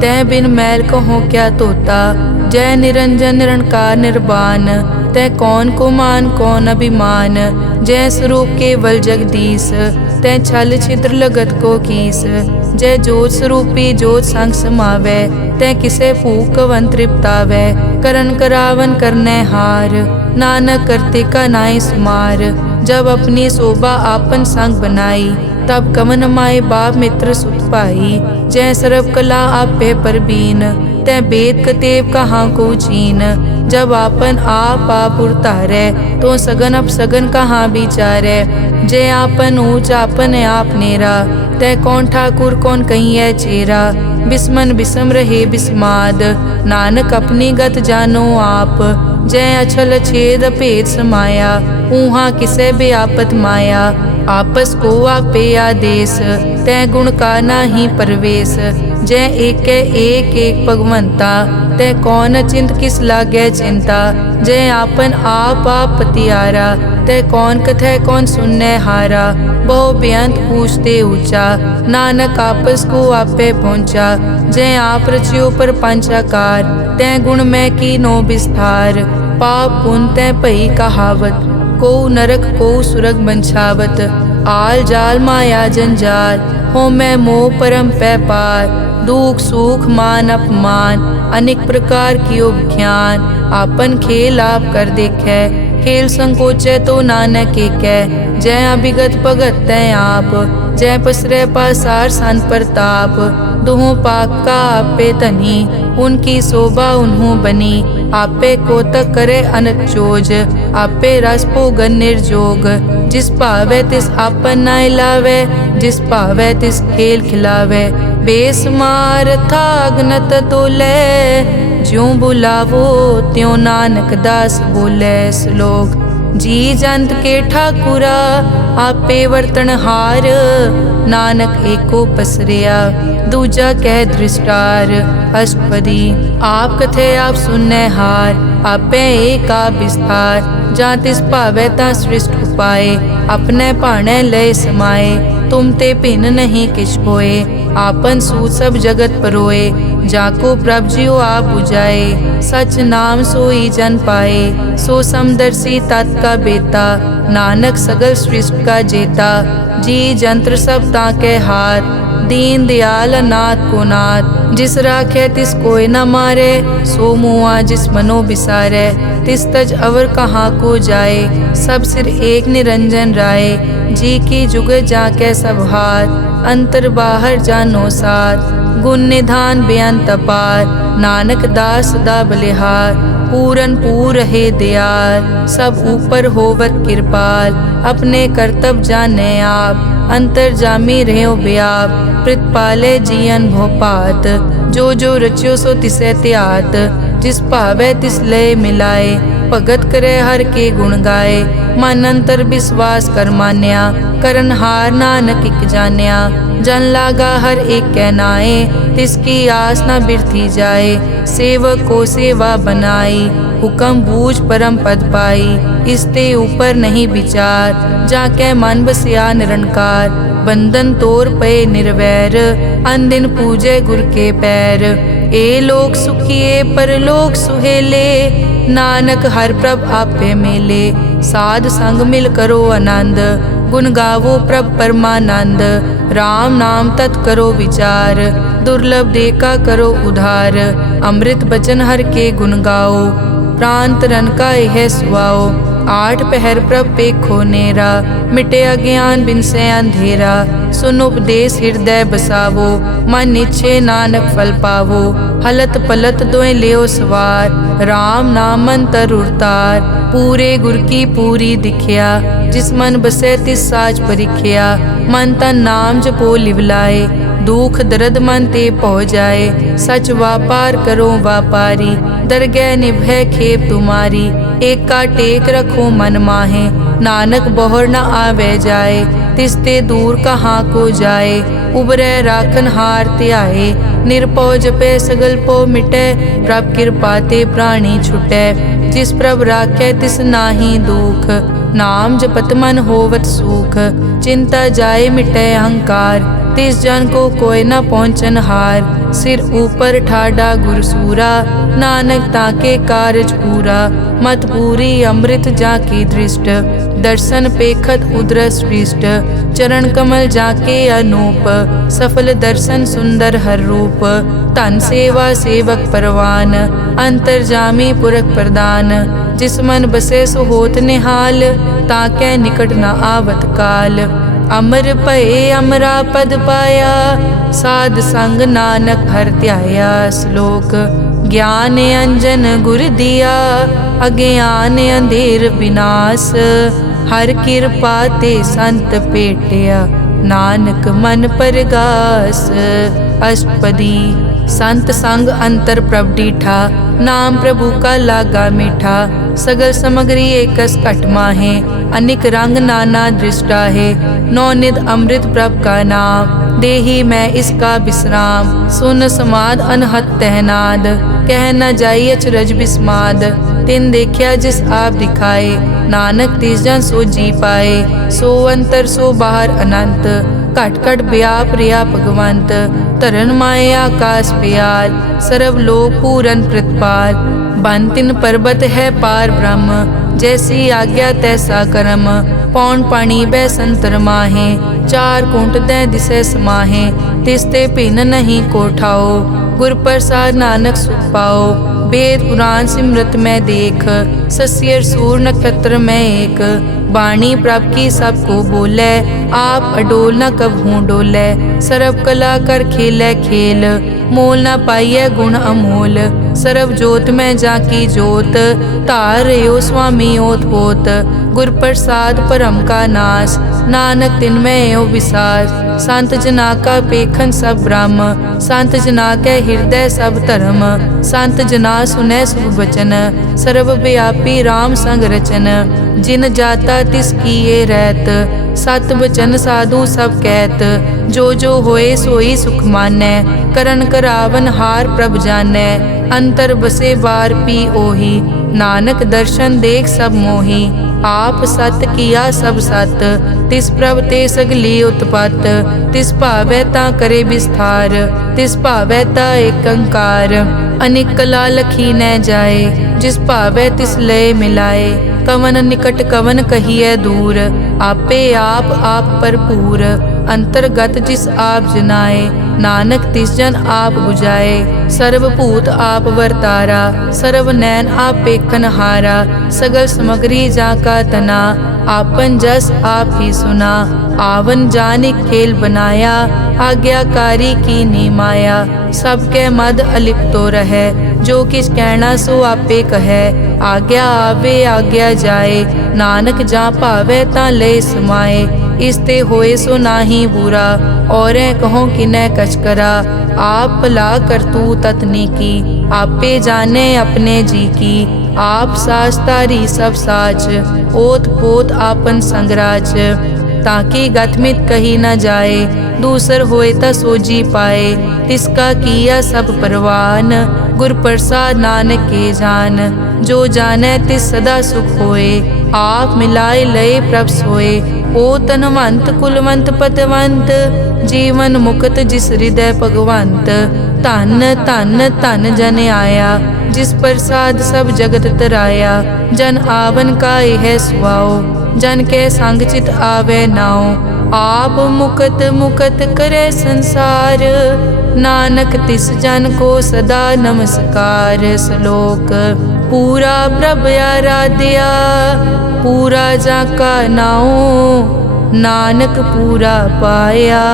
तै बिन मैल कहो क्या तोता। जय निरंजन निरंकार निर्वाण, तै कौन को मान कौन अभिमान। जय स्वरूप केवल जगदीश, तै छल छिद्र लगत को कीस। जय जोत स्वरूपी जोत संग समावै, तै किसे भूख कवन तृप्तावै। करन करावन करनै हार, नानक करते का नाई सुमार। जब अपनी शोभा आपन संग बनाई, तब कवन माए बाप मित्र सुत पाई। जय सर्व कला आपे परबीन, तै वेद कतेव कहाँ को चीन। जब आपन आप उरतारै, तो सगन अपसगन कहाँ विचारै। जय आपन ऊंच आपन आप नेरा, तै कौन ठाकुर कौन कहिए चेरा। बिस्मन बिसम रहे बिस्माद, नानक अपनी गत जानो आप। जय अछल छेद भेद समाया, ऊहा किसे बेआपत माया। आपस को आपे आदेश, तै गुण का नाही परवेश। जय एक एक भगवंता, तै कौन चिंत किस लागे चिंता। जय आपन आप पतियारा, तै कौन कथै कौन सुनने हारा। बहु बेअंत पूछते ऊंचा, नानक आपस को आपे पहुँचा। जय आप रचियो पर पंचाकार, तै गुण में कीनो विस्तार। पाप पुण्य तै भई कहावत, को नरक को सुरग बंछावत। आल जाल माया जंजाल, हो मैं मोह परम पै पार। दुख सुख मान अपमान, अनेक प्रकार की उपख्यान। आपन खेल आप कर देखे, खेल संकोचे तो नानक एकै। जय अभिगत भगत तै आप, जय पसरै पासार सन प्रताप। दुहों पाक का आपे धनी, उनकी शोभा उन्हों बनी। आपे कोतक करे अनत चोज, आपे रस भोगन निर्जोग। जिस भावे तिस आपन नाय लावे, जिस भावे तिस खेल खिलावे। बेसमार था अगनत तोले, ज्यों बुलावो त्यों नानक दास बोले। श्लोक। जी जंत के ठाकुरा, आपे वर्तन हार। नानक एको पसरिया, दूजा कह दृष्टार। अष्टपदी। आप कथे आप सुनने हार, आपे एक आप विस्तार। जा तिस भावे ता सृष्ट उपाय, अपने भाणे लय समाए। तुम ते भिन्न नहीं किछ होए, आपन सूत सब जगत परोए। जाको प्रभ जियो आप बुझाए, सच नाम सोई जन पाए। सो समदर्शी तत् का बेता, नानक सगल सृष्टि का जेता। जी जंत्र सब ताके हाथ, दीन दयाल अनाथ को नाथ। जिस राखे तिस कोई न मारे, सो मुआ जिस मनो बिसारे। तिस तज अवर कहाँ को जाए, सब सिर एक निरंजन राय। जी की जुग जाके सब हाथ, अंतर बाहर जानो साथ। गुण निधान बेअंत अपार, नानक दास सदा बलिहार। पूरन पूर रहे दयाल, सब ऊपर होवत कृपाल। अपने कर्तव्य जाने आप, अंतर जामी रहो व्याप। प्रतिपाले जियन भोपात, जो जो रच्यो सो तिसे त्यात। जिस भावे तिस लय मिलाए, भगत करे हर के गुण गाए। मन अंतर विश्वास कर मान्या, करन हार नानक इक जान्या। जन लागा हर एक कै नाए, तिसकी आस न बिरथी जाए। सेवक को सेवा बनाई, हुक्म बूझ परम पद पाई। इसते ऊपर नहीं विचार, जाके मन बसिया निरंकार। बंधन तोर पे निर्वैर, अन दिन पूजे गुर के पैर। ए लोक सुखिए परलोक सुहेले, नानक हर प्रभ आपे मेले। साध संग मिल करो आनंद, गुण गावो प्रभ परमानंद। राम नाम तत् करो विचार, दुर्लभ देखा करो उधार। अमृत बचन हर के गुण गाओ, प्राण तरन का यह सुआओ। आठ पहर प्रभ पेखो नेरा, मिटे अज्ञान बिन से अंधेरा। सुन उपदेश हृदय बसावो, मन इच्छे नानक फल पावो। हलत पलत दोए लियो सवार, राम नाम मन तर उरतार। पूरे गुर की पूरी दिखिया, जिस मन बसे तिस साच परिख्या। मन तन नाम जपो लिवलाए, दुख दर्द मन ते पौ जाए। सच व्यापार करो व्यापारी, दरगह निभै खेप तुम्हारी। एक का टेक रखो मन माहे, नानक बहुर न आवे जाए। तिसते दूर कहाँ को जाए, उबरै राखन हार त्याए। निरपौ जपे सगल पो मिटे, प्रभ कृपा ते प्राणी छुटे। जिस प्रभ राखे तिस नाही दुख, नाम जपत मन होवत सुख। चिंता जाए मिटे अहंकार, तिस जन को कोय न पहुँचन हार। सिर ऊपर ठाडा गुरसूरा, नानक ताके कारज पूरा। मत पूरी अमृत जाकी दृष्ट, दर्शन पेखत उदरस पृष्ठ। चरण कमल जाके अनूप, सफल दर्शन सुंदर हर रूप। धन सेवा सेवक परवान, अंतर्जामी पुरख प्रदान। जिस मन बसे सो होत निहाल, ताकै निकट न आवत काल। अमर भये अमरा पद पाया, साध संग नानक हर ध्याया। श्लोक। ज्ञान अंजन गुर दिया, अज्ञान अंधेर विनाश। हर कृपा ते संत पेटिया, नानक मन परगास। अष्टपदी। संत संग अंतर प्रभ डीठा, नाम प्रभु का लागा मीठा। सगल समग्री एकस घट माहे, अनिक रंग नाना दृष्टा है। नौनिध अमृत प्रभ का नाम, देही मैं इसका विश्राम। सुन समाद अनहत तहनाद, कह न जाई अचरज बिस्माद। तिन देखिया जिस आप दिखाए, नानक तिस जन सो जी पाए। सो अंतर सो बाहर अनंत, घट घट व्याप रिया भगवंत। धरन माए आकाश प्याल, सर्व लोक पूरन प्रतिपाल। बन तिन पर्वत है पार ब्रह्म, जैसी आज्ञा तैसा कर्म। पौन पानी बै संतर माहे, चार कुंट दै दिसै समाहे। तिसते भिन्न नहीं कोठाओ, गुर प्रसाद नानक सुख पाओ। वेद पुराण सिमरत में देख, सस्यर सूर नक्षत्र में एक। वाणी प्रभ की सबको बोले, आप अडोल न कबहूँ डोले। सर्व कला कर खेलै खेल, मोल न पाइयै गुण अमोल। सर्व जोत में जाकी जोत, तारयो स्वामी ओत पोत। गुर प्रसाद परम का नाश, नानक तिनमें ओ विसास। संत जना का पेखन सब ब्रह्म, संत जना के हृदय सब धर्म। संत जना सुनै शुभ वचन, सर्व व्यापी राम संग रचन। जिन जाता तिस किए रहत, सत बचन साधु सब कहत। जो जो होए सोई सुख मानै, करन करावन हार प्रभ जानै। अंतर बसे बार पी ओही, नानक दर्शन देख सब मोही। आप सत किया सब सत, तिस प्रभ ते सगली उत्पत। तिस भावै ता करे विस्तार, तिस भावै ता एकंकार। अनेक कला लखी न जाए, जिस भावै तिस लय मिलाए। कवन निकट कवन कहिए दूर, आपे आप भरपूर। अंतर्गत जिस आप जनाए, नानक तिस जन आप बुझाए। सर्वभूत आप वर्तारा, सर्व नैन आप पेखन हारा। सगल समग्री जाका तना, आपन जस आप ही सुना। आवन जाने खेल बनाया, आज्ञाकारी की नी माया। सबके मद अलिप्तो रहे, जो किस कहना सो आपे कहे। आज्ञा आवे आज्ञा जाए, नानक जा भावे ता ले समाए। इसते होए सो नाही बुरा, औरें कहो किनै कछ करा। आप भला करतू ततनी की, आपे जाने अपने जी की। आप साच तारी सब साच, ओत पोत आपन संगराच। ताकि गतमित कही न जाए, दूसर होए ता सोजी पाए। तिसका किया सब परवान, गुर प्रसाद नानक के जान। जो जाने तिस सदा सुख होए, आप मिलाए लय प्रभ सोए। ओ तनवंत कुलवंत पतवंत, जीवन मुक्त जिस हृदय भगवंत। धन धन धन जन आया, जिस प्रसाद सब जगत तराया। जन आवन का यह सुआओ, जन के संग चित आवे नाओ। आप मुकत मुकत करे संसार, नानक तिस जन को सदा नमस्कार। श्लोक। पूरा प्रभ आराध्या, पूरा जाका नाओ। नानक पूरा पाया,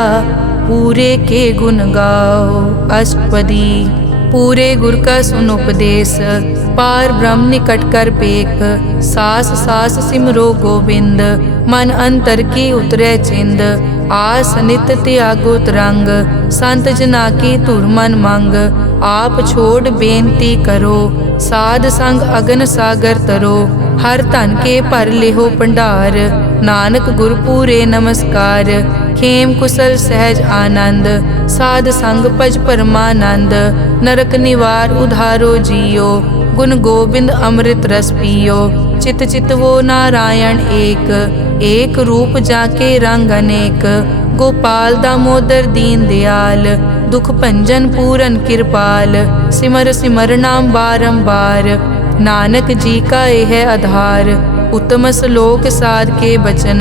पूरे के गुण गाओ। अष्टपदी। पूरे गुर का सुन उपदेश, पार ब्रह्म निकट कर पेख। सास सास सिमरो गोविंद, मन अंतर की उतरे चिंद। आस नित त्यागो तरंग, संत जना की धुर मन मंग। आप छोड़ बेनती करो, साध संग अगन सागर तरो। हर धन के भर लेहो भंडार, नानक गुर पूरे नमस्कार। खेम कुशल सहज आनंद, साध संग भज परमानंद। नरक निवार उधारो जियो, गुण गोविंद अमृत रस पियो। चित चित वो नारायण एक, एक रूप जाके रंग अनेक। गोपाल दामोदर दीन दयाल, दुख भंजन पूरन कृपाल। सिमर सिमर नाम बारंबार, नानक जी का यह आधार। उत्तम श्लोक साध के बचन,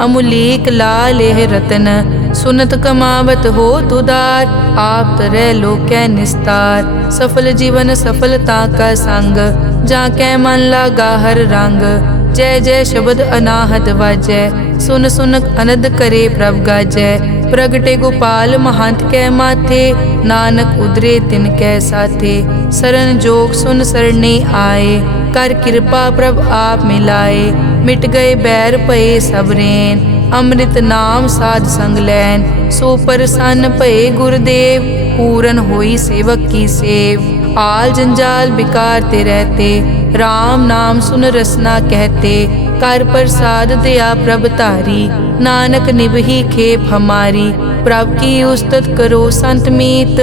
अमुलीक लाल यह रतन। सुनत कमावत हो तुदार, आप तरह लोकै निस्तार। सफल जीवन सफलता का संग, जाकै मन लागा हर रंग। जय जय शब्द अनाहत वाजै, सुन सुन अनद करे प्रभ गाजै। प्रगटे गोपाल महंत कै माथे, नानक उदरे तिन कै साथे। सरन जोग सुन सरने आए, कर कृपा प्रभ आप मिलाए। मिट गए बैर भये सब रैन, अमृत नाम साध संग लैन। सो प्रसन्न भये गुरुदेव, पूरन होई सेवक की सेव। आल जंजाल बिकार ते रहते, राम नाम सुन रसना कहते। कर प्रसाद दया प्रभ तारी, नानक निभही खेप हमारी। प्रभ की उस्तत करो संत मीत,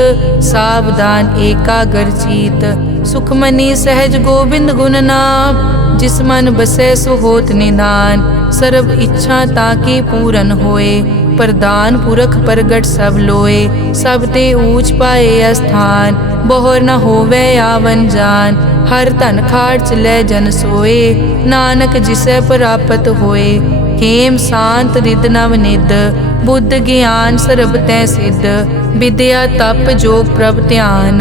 सावधान एकाग्र चीत। सुखमनी सहज गोबिंद गुण नाम, जिस मन बसै सो होत निधान। सर्ब इच्छा ताकी पूरन होए, प्रदान पुरख प्रगट सब लोए। सब ते ऊंच पाए अस्थान, बहुर न होवे आवन जान। हर धन खाट चलै जन सोए, नानक जिसै प्राप्त होए। हेम शांत रिद नव निद, बुद्ध ज्ञान सर्ब तै सिद्ध। विद्या तप जोग प्रभ ध्यान,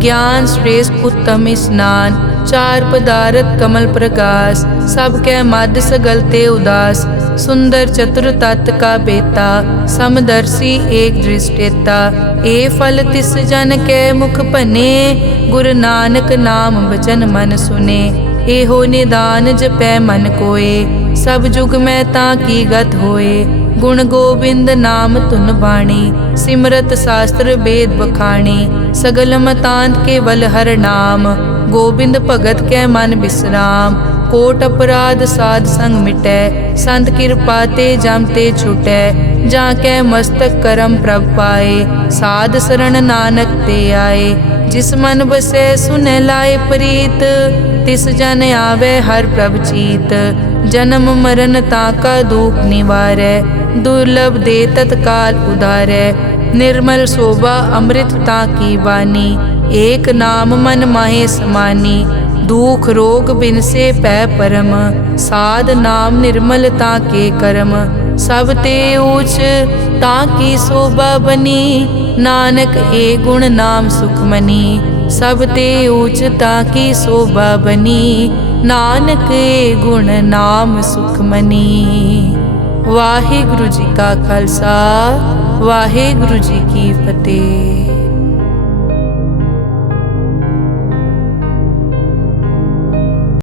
ज्ञान श्रेष्ठ उत्तम स्नान। चार पदारथ कमल प्रकाश, सब कै मद सगल ते उदास। सुंदर चतुर तत् का बेता, समदर्शी एक दृष्टेता। ए फल तिस जन कै मुख बने, गुरु नानक नाम बचन मन सुने। एहो निदान जपै मन कोए, सब जुग में ताकी गत होए। गुण गोबिंद नाम धुन बाणी, सिमरत शास्त्र वेद बखाणी। सगल मतांत केवल हर नाम, गोबिंद भगत कै मन विश्राम। कोट अपराध साध संग मिटै, संत कृपा ते जम ते छुटै। जाकै मस्तक करम प्रभ पाए, साध शरण नानक ते आए। जिस मन बसै सुनै लाए प्रीत, तिस जन आवे हर प्रभ चीत। जन्म मरण ताका दुख निवारै, दुर्लभ दे तत्काल उधारै। निर्मल शोभा अमृत ताकी वाणी, एक नाम मन माहे समानी। दुख रोग बिन से पै परम, साध नाम निर्मलता के कर्म। सब ते ऊच ताकी शोभा बनी, नानक ए गुण नाम सुखमनी। सब ते ऊच ताकी शोभा बनी, नानक ए गुण नाम सुखमनी। वाहिगुरु जी का खालसा, वाहिगुरु जी की फतेह।